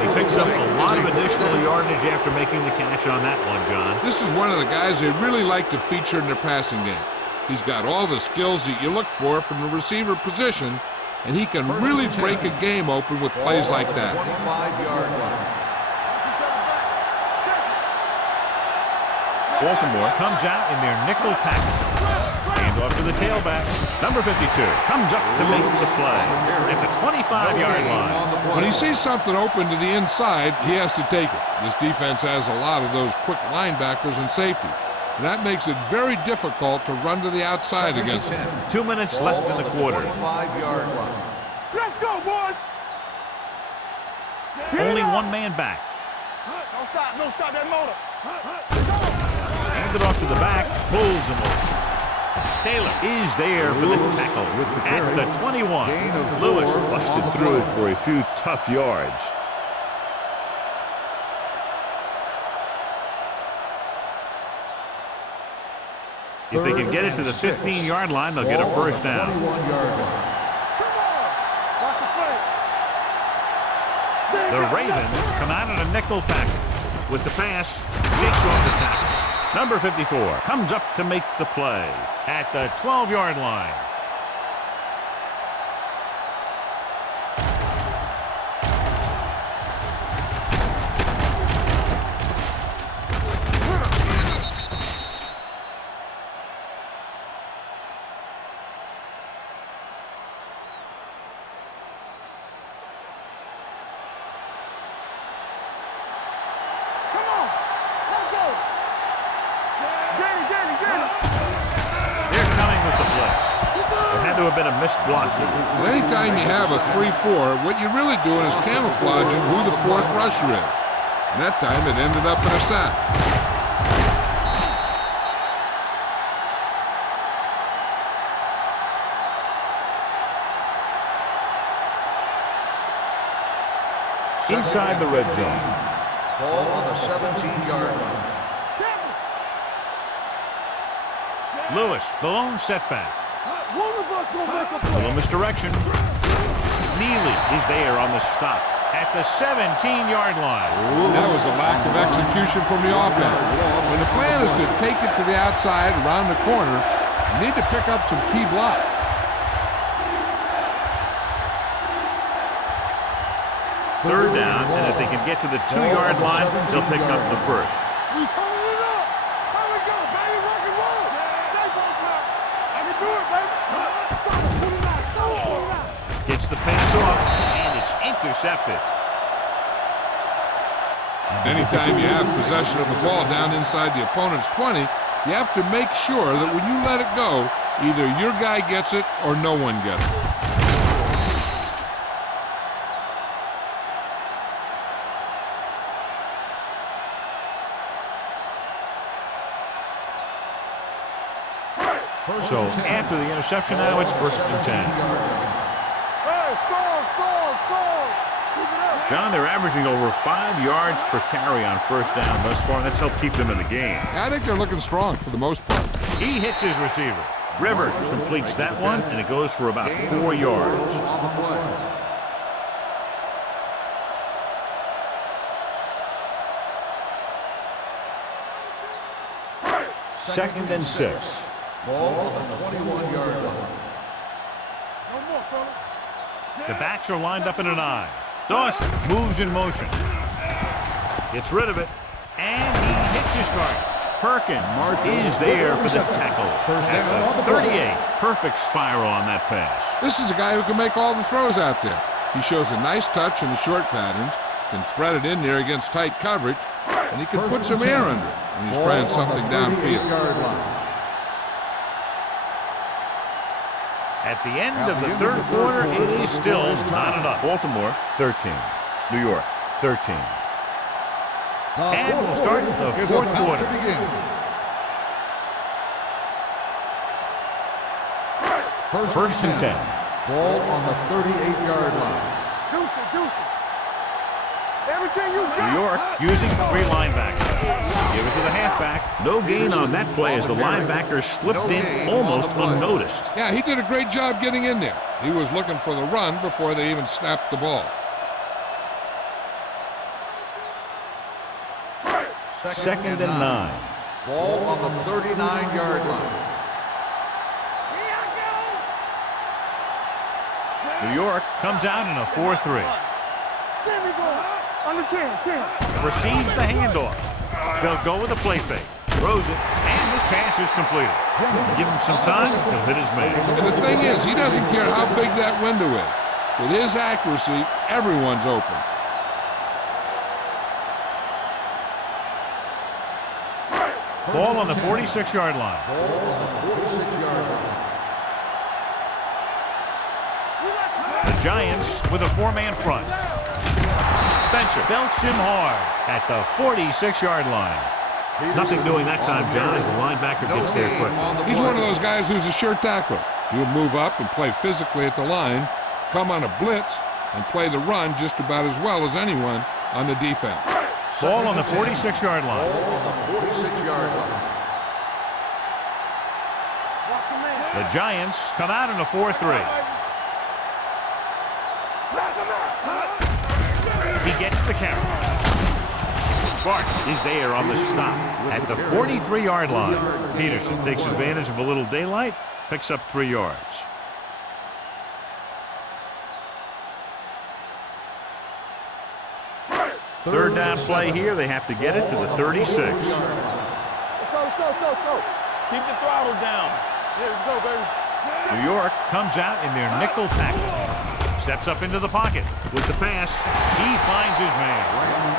He picks up a lot of additional yardage after making the catch on that one, John. This is one of the guys they really like to feature in their passing game. He's got all the skills that you look for from the receiver position, and he can really break a game open with plays like that. 25-yard line. Baltimore comes out in their nickel package. Hand off to the tailback. Number 52 comes up to make the play at the 25-yard line. When he sees something open to the inside, he has to take it. This defense has a lot of those quick linebackers and safeties, and that makes it very difficult to run to the outside against them. 2 minutes left in the quarter. 25-yard line. Let's go, boys. Only 1 man back. Don't stop that motor. Hand it off to the back, pulls him over. Taylor is there for the tackle at the 21. Lewis busted through for a few tough yards. If they can get it to the 15-yard line, they'll get a first down. 21-yard line. The Ravens come out in a nickel package. With the pass, shakes off the tackle. Number 54 comes up to make the play at the 12-yard line. Have been a missed block for them. Well, anytime you have a 3-4, what you're really doing is camouflaging who the 4th rusher is. And that time it ended up in a sack. Inside the red zone. Ball on the 17-yard line. Lewis, the lone setback. A little misdirection. Neely is there on the stop at the 17-yard line. That was a lack of execution from the offense. When the plan is to take it to the outside, around the corner, you need to pick up some key blocks. Third down, and if they can get to the 2-yard line, they'll pick up the first. We turning it up. How we go, baby? Rock and roll. I can do it, baby. Gets the pass off, and it's intercepted. Anytime you have possession of the ball down inside the opponent's 20, you have to make sure that when you let it go, either your guy gets it or no one gets it. So after the interception now, it's 1st and 10. Hey, score! Keep it up. John, they're averaging over 5 yards per carry on 1st down thus far, and that's helped keep them in the game. I think they're looking strong for the most part. He hits his receiver. Rivers completes that one, and it goes for about 4 yards. On the play. Second and 6. Ball on the 21-yard line. No more, fella. The backs are lined up in an I. Dawson moves in motion. Gets rid of it, and he hits his target. Perkins is there for the tackle at the 38. Perfect spiral on that pass. This is a guy who can make all the throws out there. He shows a nice touch in the short patterns, can thread it in there against tight coverage, and he can put some air under it when he's trying something downfield. At the end of the 3rd quarter, it is still not enough. Baltimore, 13. New York, 13. And we'll start the 4th quarter. First and 10. Ball on the 38-yard line. Juicy. Everything you got. New York using 3 linebackers. Give it to the halfback. No gain on that play as the linebacker slipped in almost unnoticed. Yeah, he did a great job getting in there. He was looking for the run before they even snapped the ball. Second and 9. Ball on the 39-yard line. New York comes out in a 4-3. There we go. Under 10. Receives the handoff. They'll go with a play fake. Throws it, and this pass is completed. Give him some time, he'll hit his man. And the thing is, he doesn't care how big that window is. With his accuracy, everyone's open. Ball on the 46-yard line. Ball on the 46-yard line. The Giants with a 4-man front. Spencer belts him hard at the 46-yard line. Nothing doing that time, John, as the linebacker gets there quick. He's one of those guys who's a sure tackler. He'll move up and play physically at the line, come on a blitz, and play the run just about as well as anyone on the defense. Ball on the 46-yard line. Ball on the 46-yard line. The Giants come out in a 4-3. He gets the carry. Bart is there on the stop at the 43-yard line. Peterson takes advantage of a little daylight, picks up 3 yards. Third down play here. They have to get it to the 36. Let's go. Keep the throttle down. Yeah, let's go, baby. New York comes out in their nickel tackle. Steps up into the pocket with the pass. He finds his man.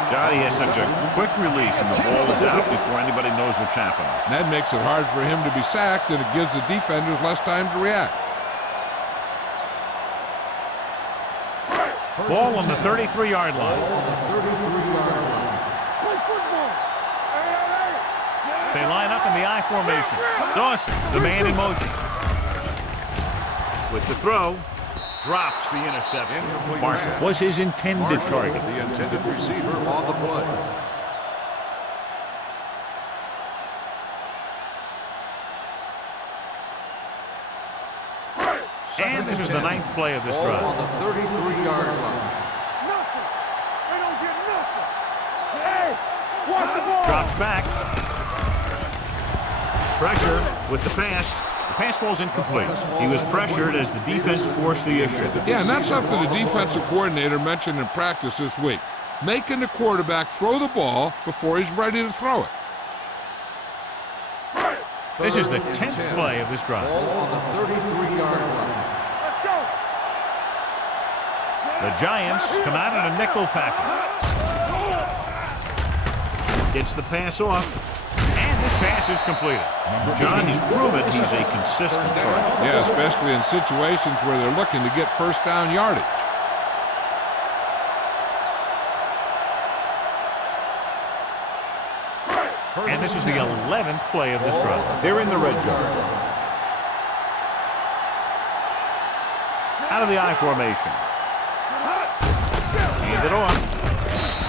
Johnny has such a quick release, and the ball is out before anybody knows what's happening. That makes it hard for him to be sacked, and it gives the defenders less time to react. Ball on the 33-yard line. Play football. Hey. They line up in the I formation. Dawson, the man in motion. With the throw, drops the interception. Marshall was his intended target. The intended receiver on the play. And this is the 9th play of this Ball drive. on the 33-yard line. Nothing. They don't get nothing. Hey, watch the ball. Drops back. Pressure with the pass. The pass falls incomplete. He was pressured as the defense forced the issue. Yeah, and that's something the defensive coordinator mentioned in practice this week. Making the quarterback throw the ball before he's ready to throw it. This is the 10th play of this drive. Ball on the 33-yard line. Let's go. The Giants come out in a nickel package. Gets the pass off. And this pass is completed. John, he's proven he's a consistent target. Yeah, especially in situations where they're looking to get first down yardage. And this is the 11th play of this drive. They're in the red zone. Out of the I formation. Hand it off.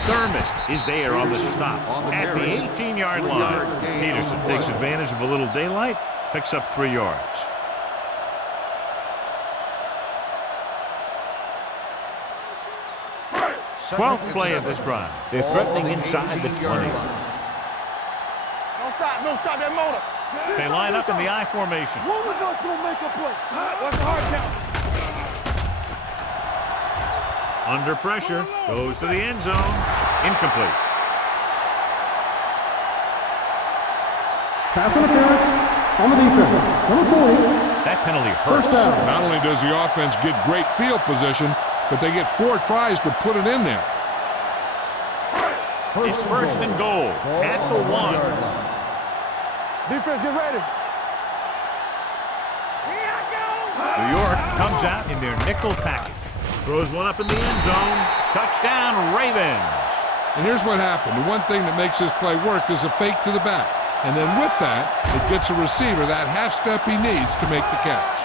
Thurman is there on the stop at the 18-yard line. Peterson takes advantage of a little daylight, picks up 3 yards. Twelfth play of this drive. They're threatening inside the 20. Don't stop that motor. They line up in the I formation. One of us gonna make a play. What's the hard count? Under pressure, goes to the end zone. Incomplete. Pass interference on the defense. Number 40. That penalty hurts. First down. Not only does the offense get great field position, but they get 4 tries to put it in there. It's first and goal at the 1. Defense, get ready. New York comes out in their nickel package. Throws one up in the end zone. Touchdown, Ravens. And here's what happened. The one thing that makes this play work is a fake to the back. And then with that, it gets a receiver that half step he needs to make the catch.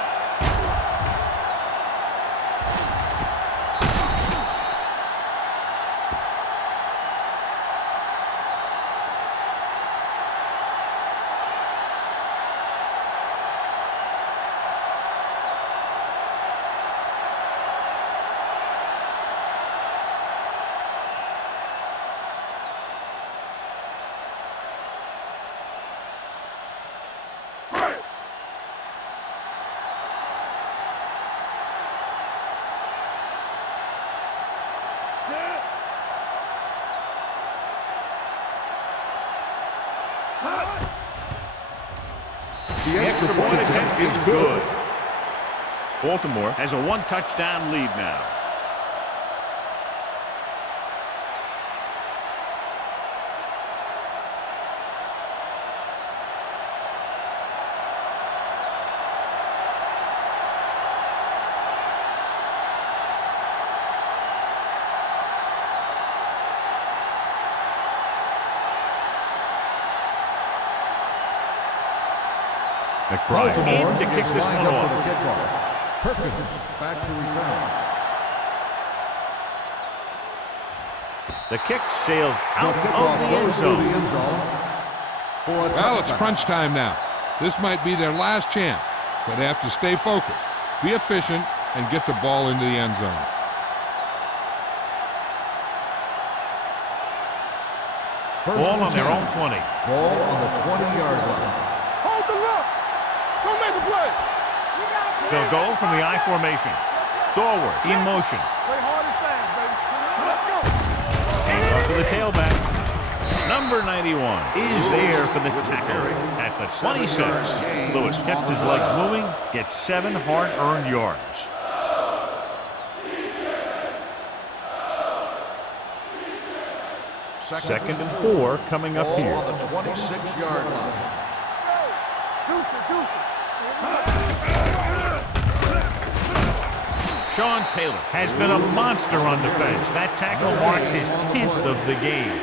The extra point attempt is good. Baltimore has a 1-touchdown lead now. McBride in to kick this one off. Perkins back to return. The kick sails out of the end zone. Well, it's crunch time now. This might be their last chance, so they have to stay focused, be efficient, and get the ball into the end zone. Ball on their own 20. Ball on the 20-yard line. Hold the look. Don't make a play. They'll go from the I formation. Stallworth in motion. Play hard and fast, baby. Let's go. Hands off to the tailback. Number 91 is there for the tackle at the 26. Lewis kept his legs moving, gets 7 hard-earned yards. Second and 4 coming up here. Ball on the 26-yard line. Sean Taylor has been a monster on defense. That tackle marks his 10th of the game.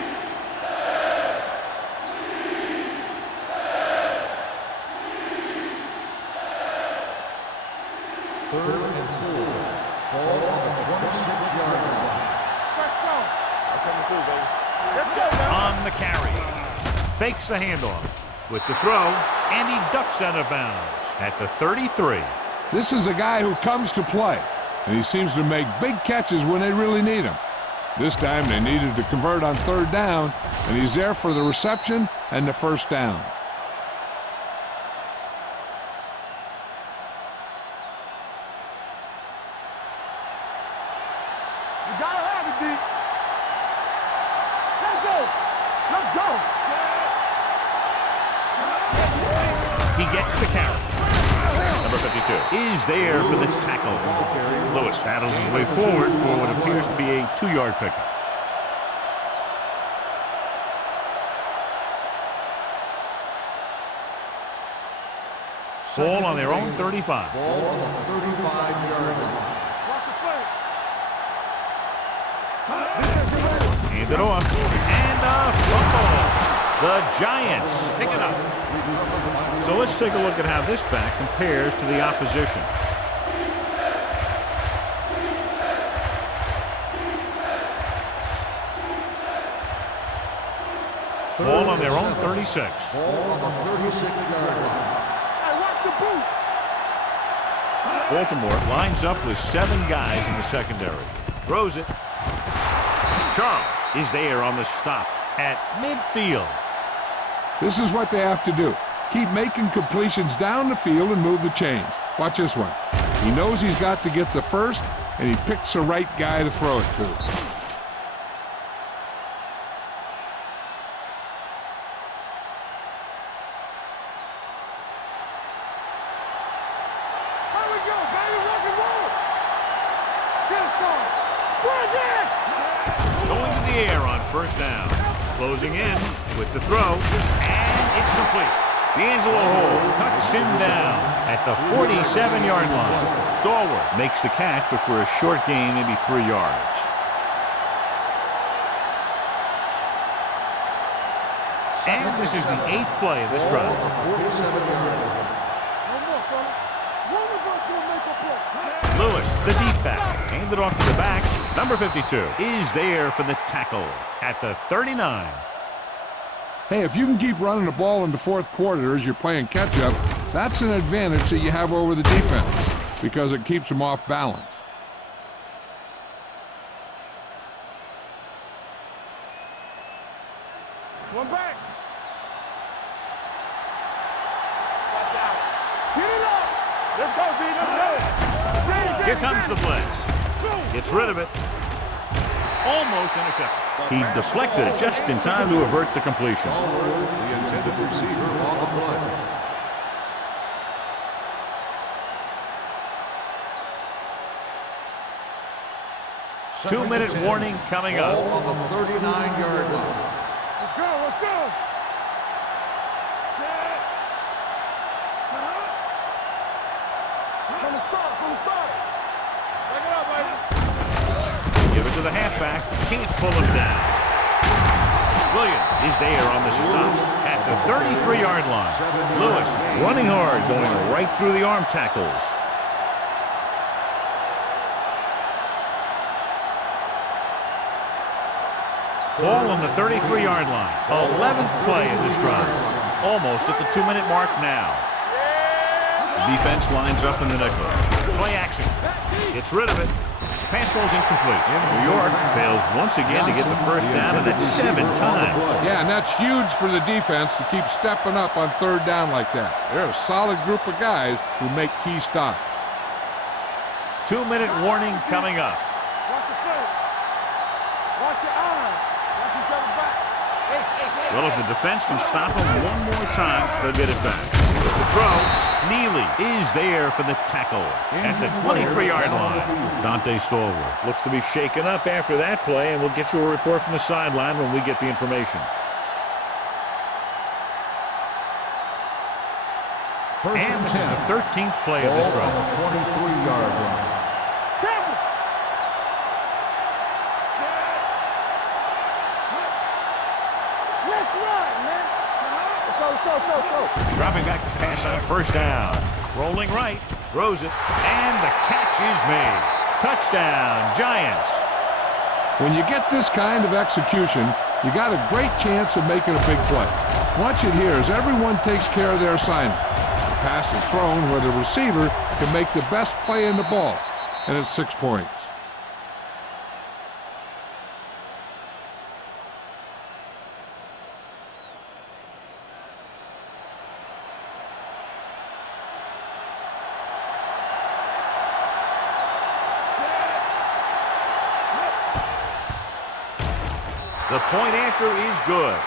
Third and 4. Ball on the 26-yard line. Let's go. I'm coming through, baby. Let's go now. On the carry. Fakes the handoff with the throw, and he ducks out of bounds at the 33. This is a guy who comes to play, and he seems to make big catches when they really need him. This time they needed to convert on 3rd down, and he's there for the reception and the first down. You gotta have it, D. Let's go. Let's go. He gets the carry. Number 52 is there for the tackle. Lewis paddles his way forward for what appears to be a 2-yard pickup. Ball on their own 35. Ball on the 35-yard line. Watch the play. Hand it off. And a fumble. The Giants pick it up. So let's take a look at how this back compares to the opposition. Ball on their own 36. Ball on the 36-yard line. Hey, watch the boot. Baltimore lines up with 7 guys in the secondary. Throws it. Charles is there on the stop at midfield. This is what they have to do. Keep making completions down the field and move the chains. Watch this one. He knows he's got to get the first, and he picks the right guy to throw it to. Here we go, baby. Rock and roll. Get it started. Bring it. Going to the air on first down. Closing in with the throw. And it's complete. D'Angelo Hall cuts him down at the 47-yard line. Stallworth makes the catch, but for a short gain, maybe 3 yards. And this is the 8th play of this drive. 47-yard line. No more, fella. One of us will make a play. Lewis, the deep back, handed off to the back. Number 52 is there for the tackle at the 39. Hey, if you can keep running the ball in the fourth quarter as you're playing catch-up, that's an advantage that you have over the defense because it keeps them off balance. One back. Watch out. Get it up. Let's go, B. Let's go. Here comes the blitz. Gets rid of it. Almost intercepted. He deflected it just in time to avert the completion. Stallworth, the intended receiver on the play. Two-minute warning coming up. Ball on the 39-yard line. Let's go. Let's go. Set. From the start. From the start. Take it up, baby. Give it to the halfback. Can't pull him down. Williams is there on the stop at the 33-yard line. Lewis running hard, going right through the arm tackles. Ball on the 33-yard line. 11th play of this drive. Almost at the 2-minute mark now. The defense lines up in the nickel. Play action. Gets rid of it. Pass ball's incomplete. New York fails once again to get the first down, and that's 7 times. Yeah, and that's huge for the defense to keep stepping up on third down like that. They're a solid group of guys who make key stops. 2-minute warning coming up. Watch the play. Watch your eyes. Watch each other back. Well, if the defense can stop him one more time, they'll get it back. With the throw, Neely is there for the tackle at the 23-yard line. Dante Stallworth looks to be shaken up after that play, and we'll get you a report from the sideline when we get the information. And this is the 13th play of this Ball drive. on the 23-yard line. Careful. Let's run, man. Let's go, let's go, let's go, let's go. Dropping back to pass on first down. Rolling right, throws it, and the catch is made. Touchdown, Giants. When you get this kind of execution, you got a great chance of making a big play. Watch it here as everyone takes care of their assignment. The pass is thrown where the receiver can make the best play in the ball, and it's 6 points. The point after is good.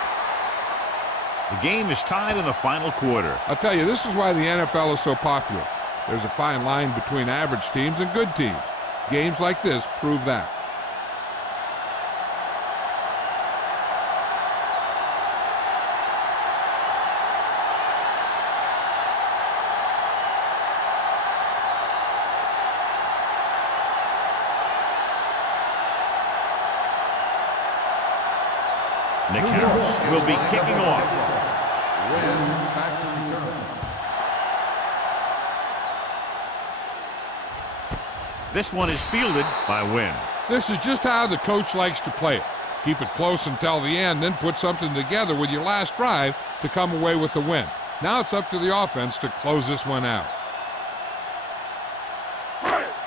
The game is tied in the final quarter. I'll tell you, this is why the NFL is so popular. There's a fine line between average teams and good teams. Games like this prove that. Nick Harris will be kicking off. Win back to return. This one is fielded by Wynn. This is just how the coach likes to play it. Keep it close until the end, then put something together with your last drive to come away with the win. Now it's up to the offense to close this one out.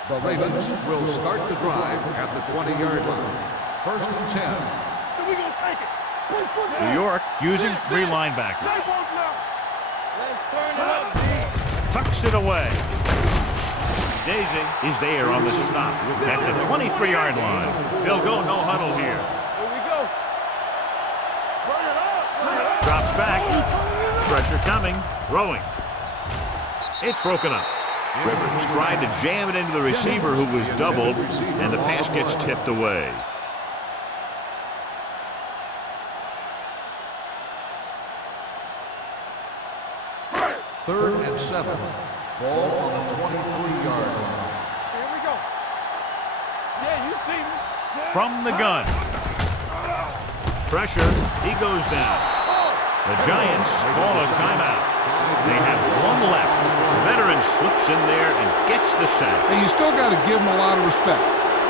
The Ravens will start the drive at the 20-yard line. 1st and 10. So we gonna take it. New York using 3 linebackers. Let's turn it up. Tucks it away. Daisy is there on the stop at the 23-yard line. They'll go no huddle here. Here we go. Bring it up. Drops back. Pressure coming. Throwing. It's broken up. Rivers tried to jam it into the receiver who was doubled, and the pass gets tipped away. Third and 7. Ball on the 23-yard line. Here we go. Yeah, you see me. From the gun. Pressure. He goes down. The Giants call a timeout. They have 1 left. The veteran slips in there and gets the sack. And you still got to give him a lot of respect.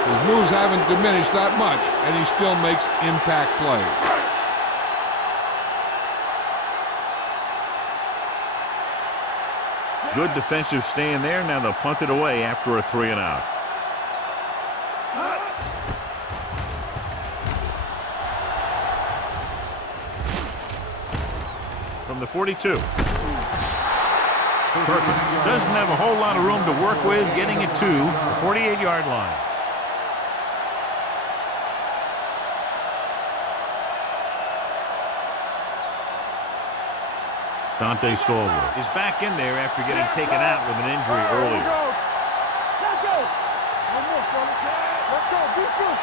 His moves haven't diminished that much, and he still makes impact plays. Good defensive stand there. Now they'll punt it away after a 3 and out. From the 42. Perkins doesn't have a whole lot of room to work with, getting it to the 48-yard line. Dante Stallworth is back in there after getting taken out with an injury earlier. Let's go. One more, fellas. Let's go. Be push.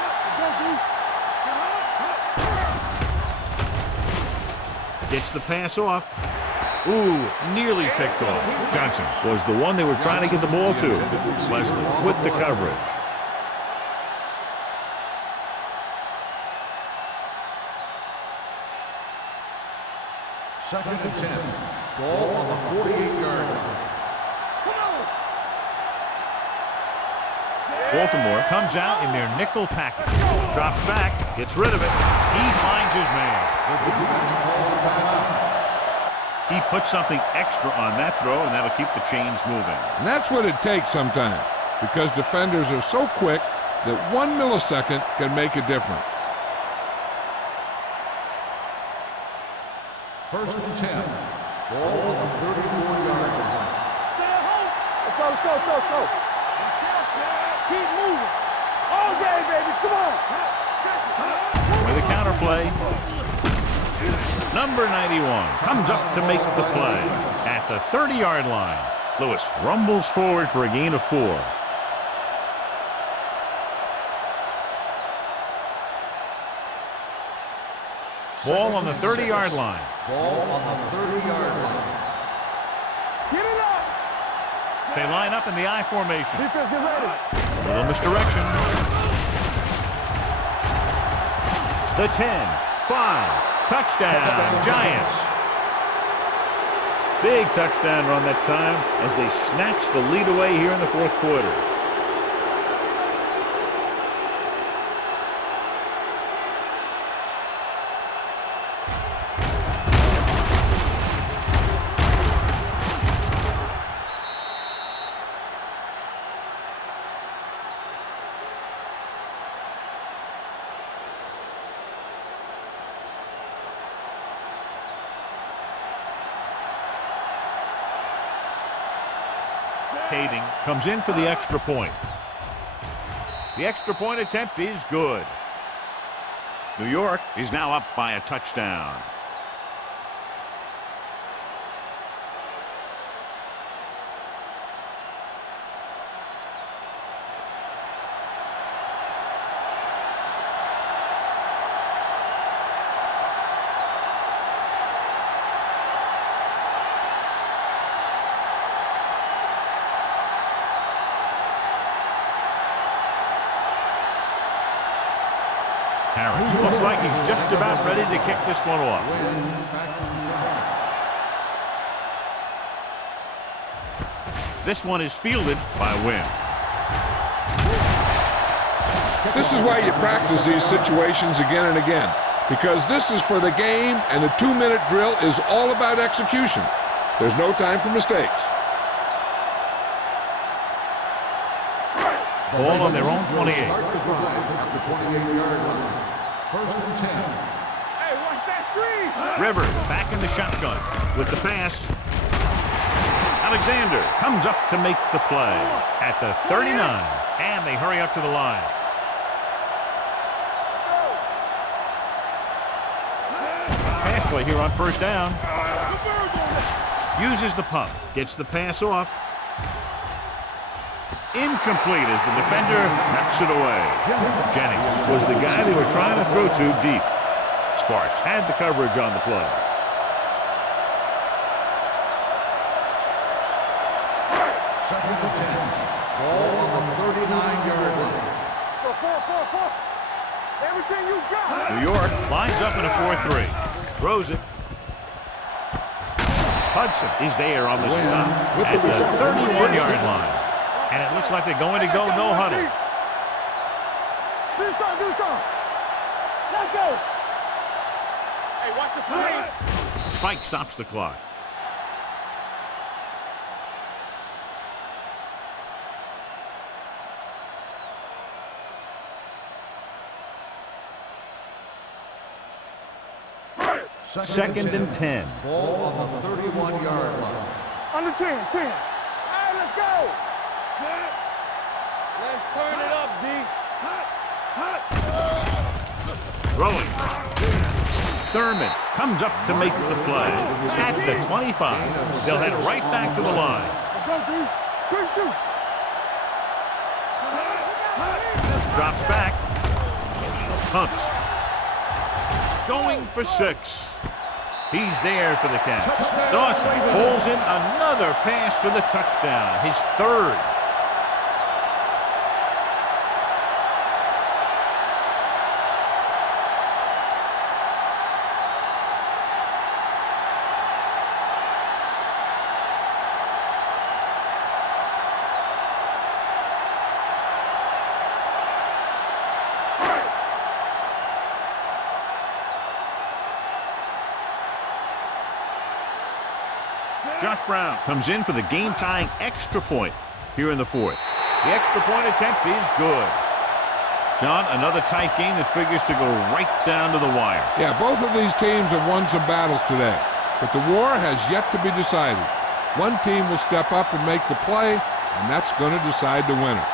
Let's go, B. Gets the pass off. Ooh, nearly picked off. Johnson was the one they were trying to get the ball to. Leslie with the coverage. Second and 10. Ball on the 48-yard line. Baltimore comes out in their nickel package. Drops back, gets rid of it. He finds his man. The defense calls a timeout. He puts something extra on that throw, and that'll keep the chains moving. And that's what it takes sometimes, because defenders are so quick that 1 millisecond can make a difference. 1st and 10. Ball on the 34-yard line. Let's go, let's go, let's go, let's go. Keep moving. All day, baby. Come on. With a counter play, number 91 comes up to make the play at the 30-yard line. Lewis rumbles forward for a gain of 4. Ball on the 30-yard line. Ball on the 30-yard line. Get it up. They line up in the I formation. Defense, get ready. Little misdirection. The 10, 5, touchdown, Giants. Big touchdown run that time as they snatch the lead away here in the 4th quarter. Kading comes in for the extra point. The extra point attempt is good. New York is now up by a touchdown. Harris looks like he's just about ready to kick this one off. This one is fielded by Wynn. This is why you practice these situations again and again, because this is for the game, and the 2-minute drill is all about execution. There's no time for mistakes. Ball on their own 28. Start the drive at the 28-yard line. First and 10. Hey, watch that screen. Rivers back in the shotgun with the pass. Alexander comes up to make the play at the 39, and they hurry up to the line. Pass play here on first down. Uses the pump, gets the pass off. Incomplete as the defender knocks it away. Jennings was the guy they were trying to throw to deep. Sparks had the coverage on the play. Second and 10. Ball on the 39-yard line. Go, 4. Everything you got. New York lines up in a 4-3. Throws it. Hudson is there on the stop at the 31-yard line. And it looks like they're going to go no huddle. Do something. Let's go. Hey, watch the screen. Spike stops the clock. Second and 10. Ball on the 31-yard line. Under 10. Hey, let's go. Let's turn it up, D. Throwing. Thurman comes up to make the play at the 25. They'll head right back to the line. Let's go, D. Quick shoot. Drops back. Pumps. Going for 6. He's there for the catch. Dawson pulls in another pass for the touchdown, his third. Josh Brown comes in for the game-tying extra point here in the 4th. The extra point attempt is good. John, another tight game that figures to go right down to the wire. Yeah, both of these teams have won some battles today, but the war has yet to be decided. One team will step up and make the play, and that's going to decide the winner.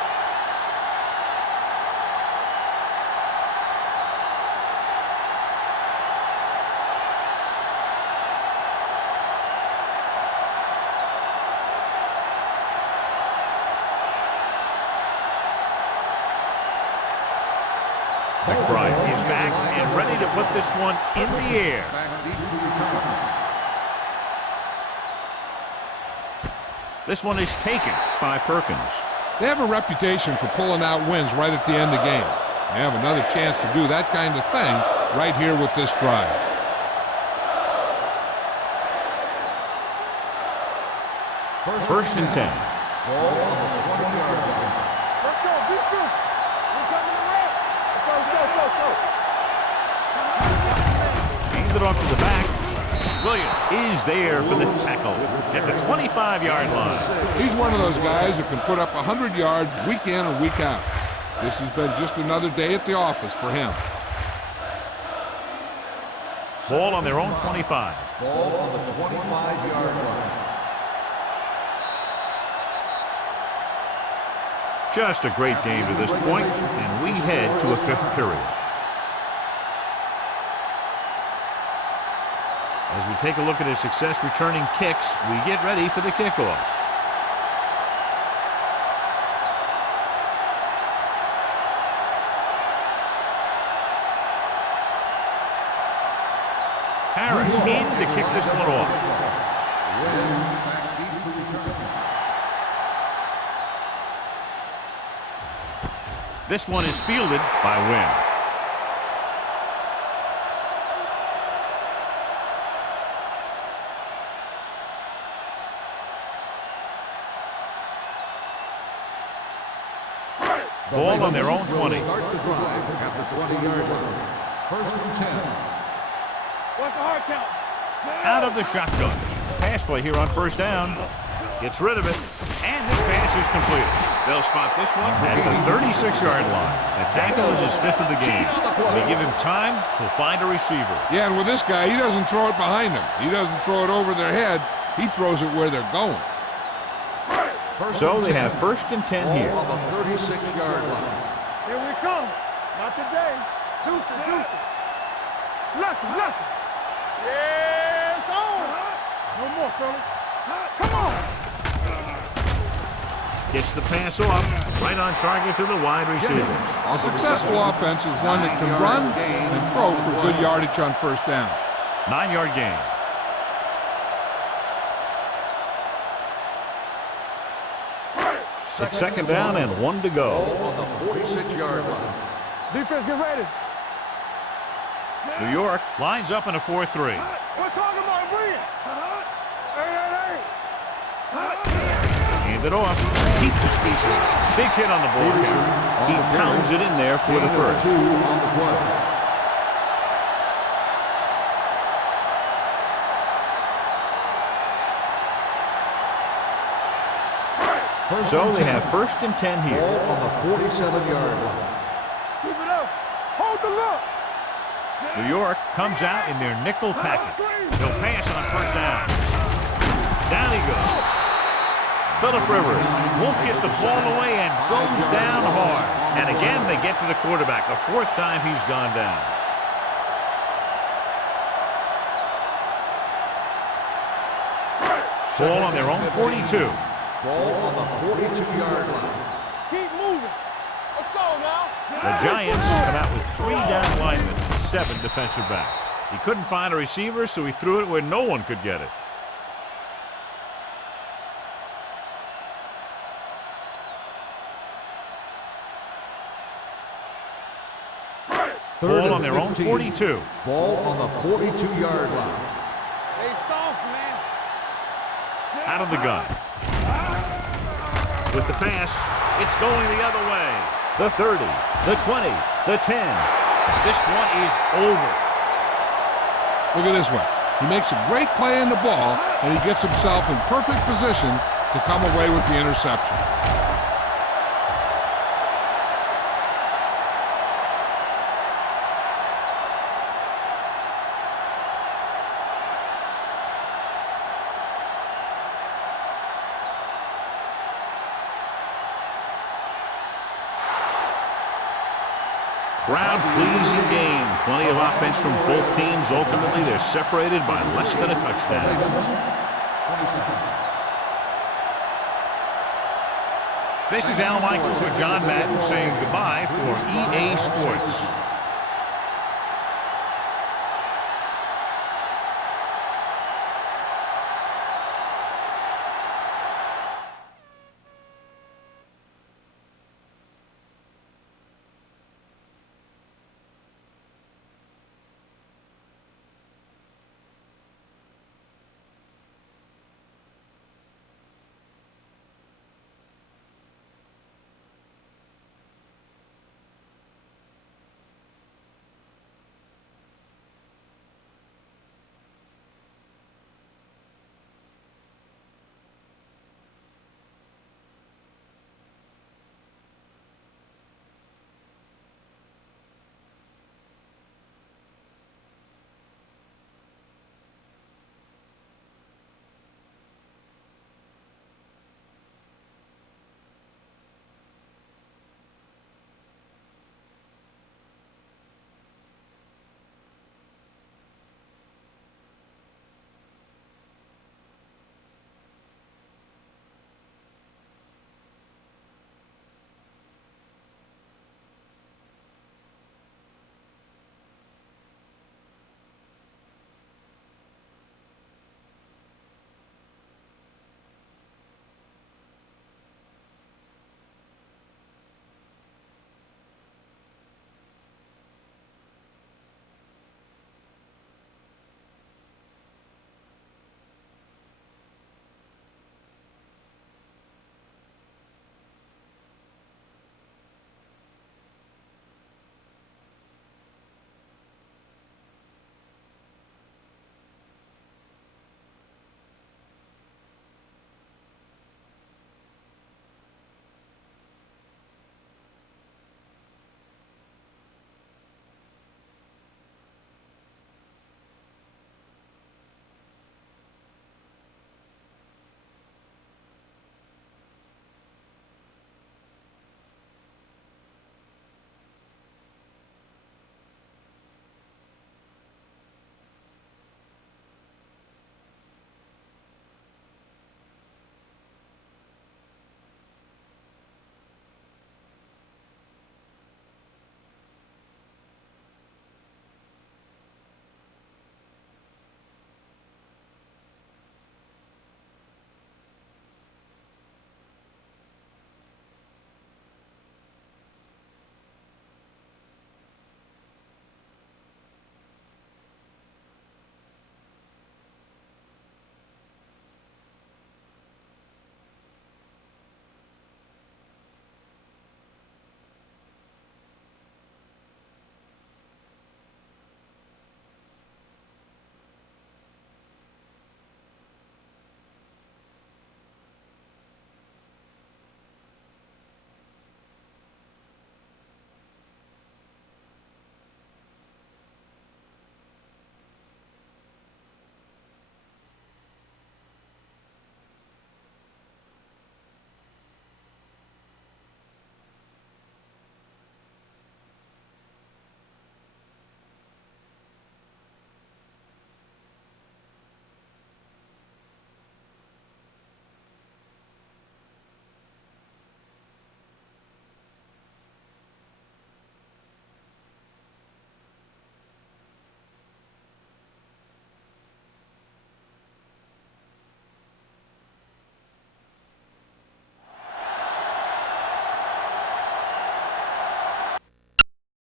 McBride is back and ready to put this one in the air. Back deep to return. This one is taken by Perkins. They have a reputation for pulling out wins right at the end of the game. They have another chance to do that kind of thing right here with this drive. First and 10. Ball on the 20-yard line. Let's go, defense. We're coming around. Let's go. Hands it off to the back. Williams is there for the tackle at the 25-yard line. He's one of those guys that can put up 100 yards week in and week out. This has been just another day at the office for him. Ball on their own 25. Ball on the 25-yard line. Just a great game to this point, and we head to a 5th period. As we take a look at his success returning kicks, we get ready for the kickoff. Harris in to kick this one off. Back deep to return. This one is fielded by Wynn. Ball on their own 20. Start the drive at the 20-yard line. First and 10. What's the hard count? Out of the shotgun. Pass play here on first down. Gets rid of it. And this pass is completed. They'll spot this one at the 36-yard line. The tackle is his 5th of the game. When you give him time, he'll find a receiver. Yeah, and with this guy, he doesn't throw it behind them. He doesn't throw it over their head. He throws it where they're going. So they have first and 10 here. On the 36-yard line. Here we come. Not today. Deuce it. Lucky. Yes, on. No more, fellas. Come on. Gets the pass off. Right on target to the wide receivers. A successful offense is one that can run and throw for good yardage on first down. 9-yard gain. It's second down and 1 to go. On the 46-yard line. Defense, get ready. New York lines up in a 4-3. We're talking about bring it. Hey. Hand it off. Keeps his feet moving. Big hit on the ball here. He pounds it in there for the first. 2 on the play. So they have first and 10 here. Ball on the 47-yard line. Keep it up. Hold the look. New York comes out in their nickel package. He'll pass on first down. Down he goes. Phillip Rivers won't get the ball away and goes down hard. And again, they get to the quarterback. The 4th time he's gone down. Ball on their own 42. Ball on the 42-yard line. Keep moving. Let's go now. The Giants come out with 3 down linemen and 7 defensive backs. He couldn't find a receiver, so he threw it where no one could get it. Ball on their own 42. Ball on the 42-yard line. Hey, soft, man. Out of the gun. With the pass, it's going the other way. The 30, the 20, the 10. This one is over. Look at this one. He makes a great play in the ball, and he gets himself in perfect position to come away with the interception. Crowd-pleasing game. Plenty of offense from both teams. Ultimately, they're separated by less than a touchdown. This is Al Michaels with John Madden saying goodbye for EA Sports.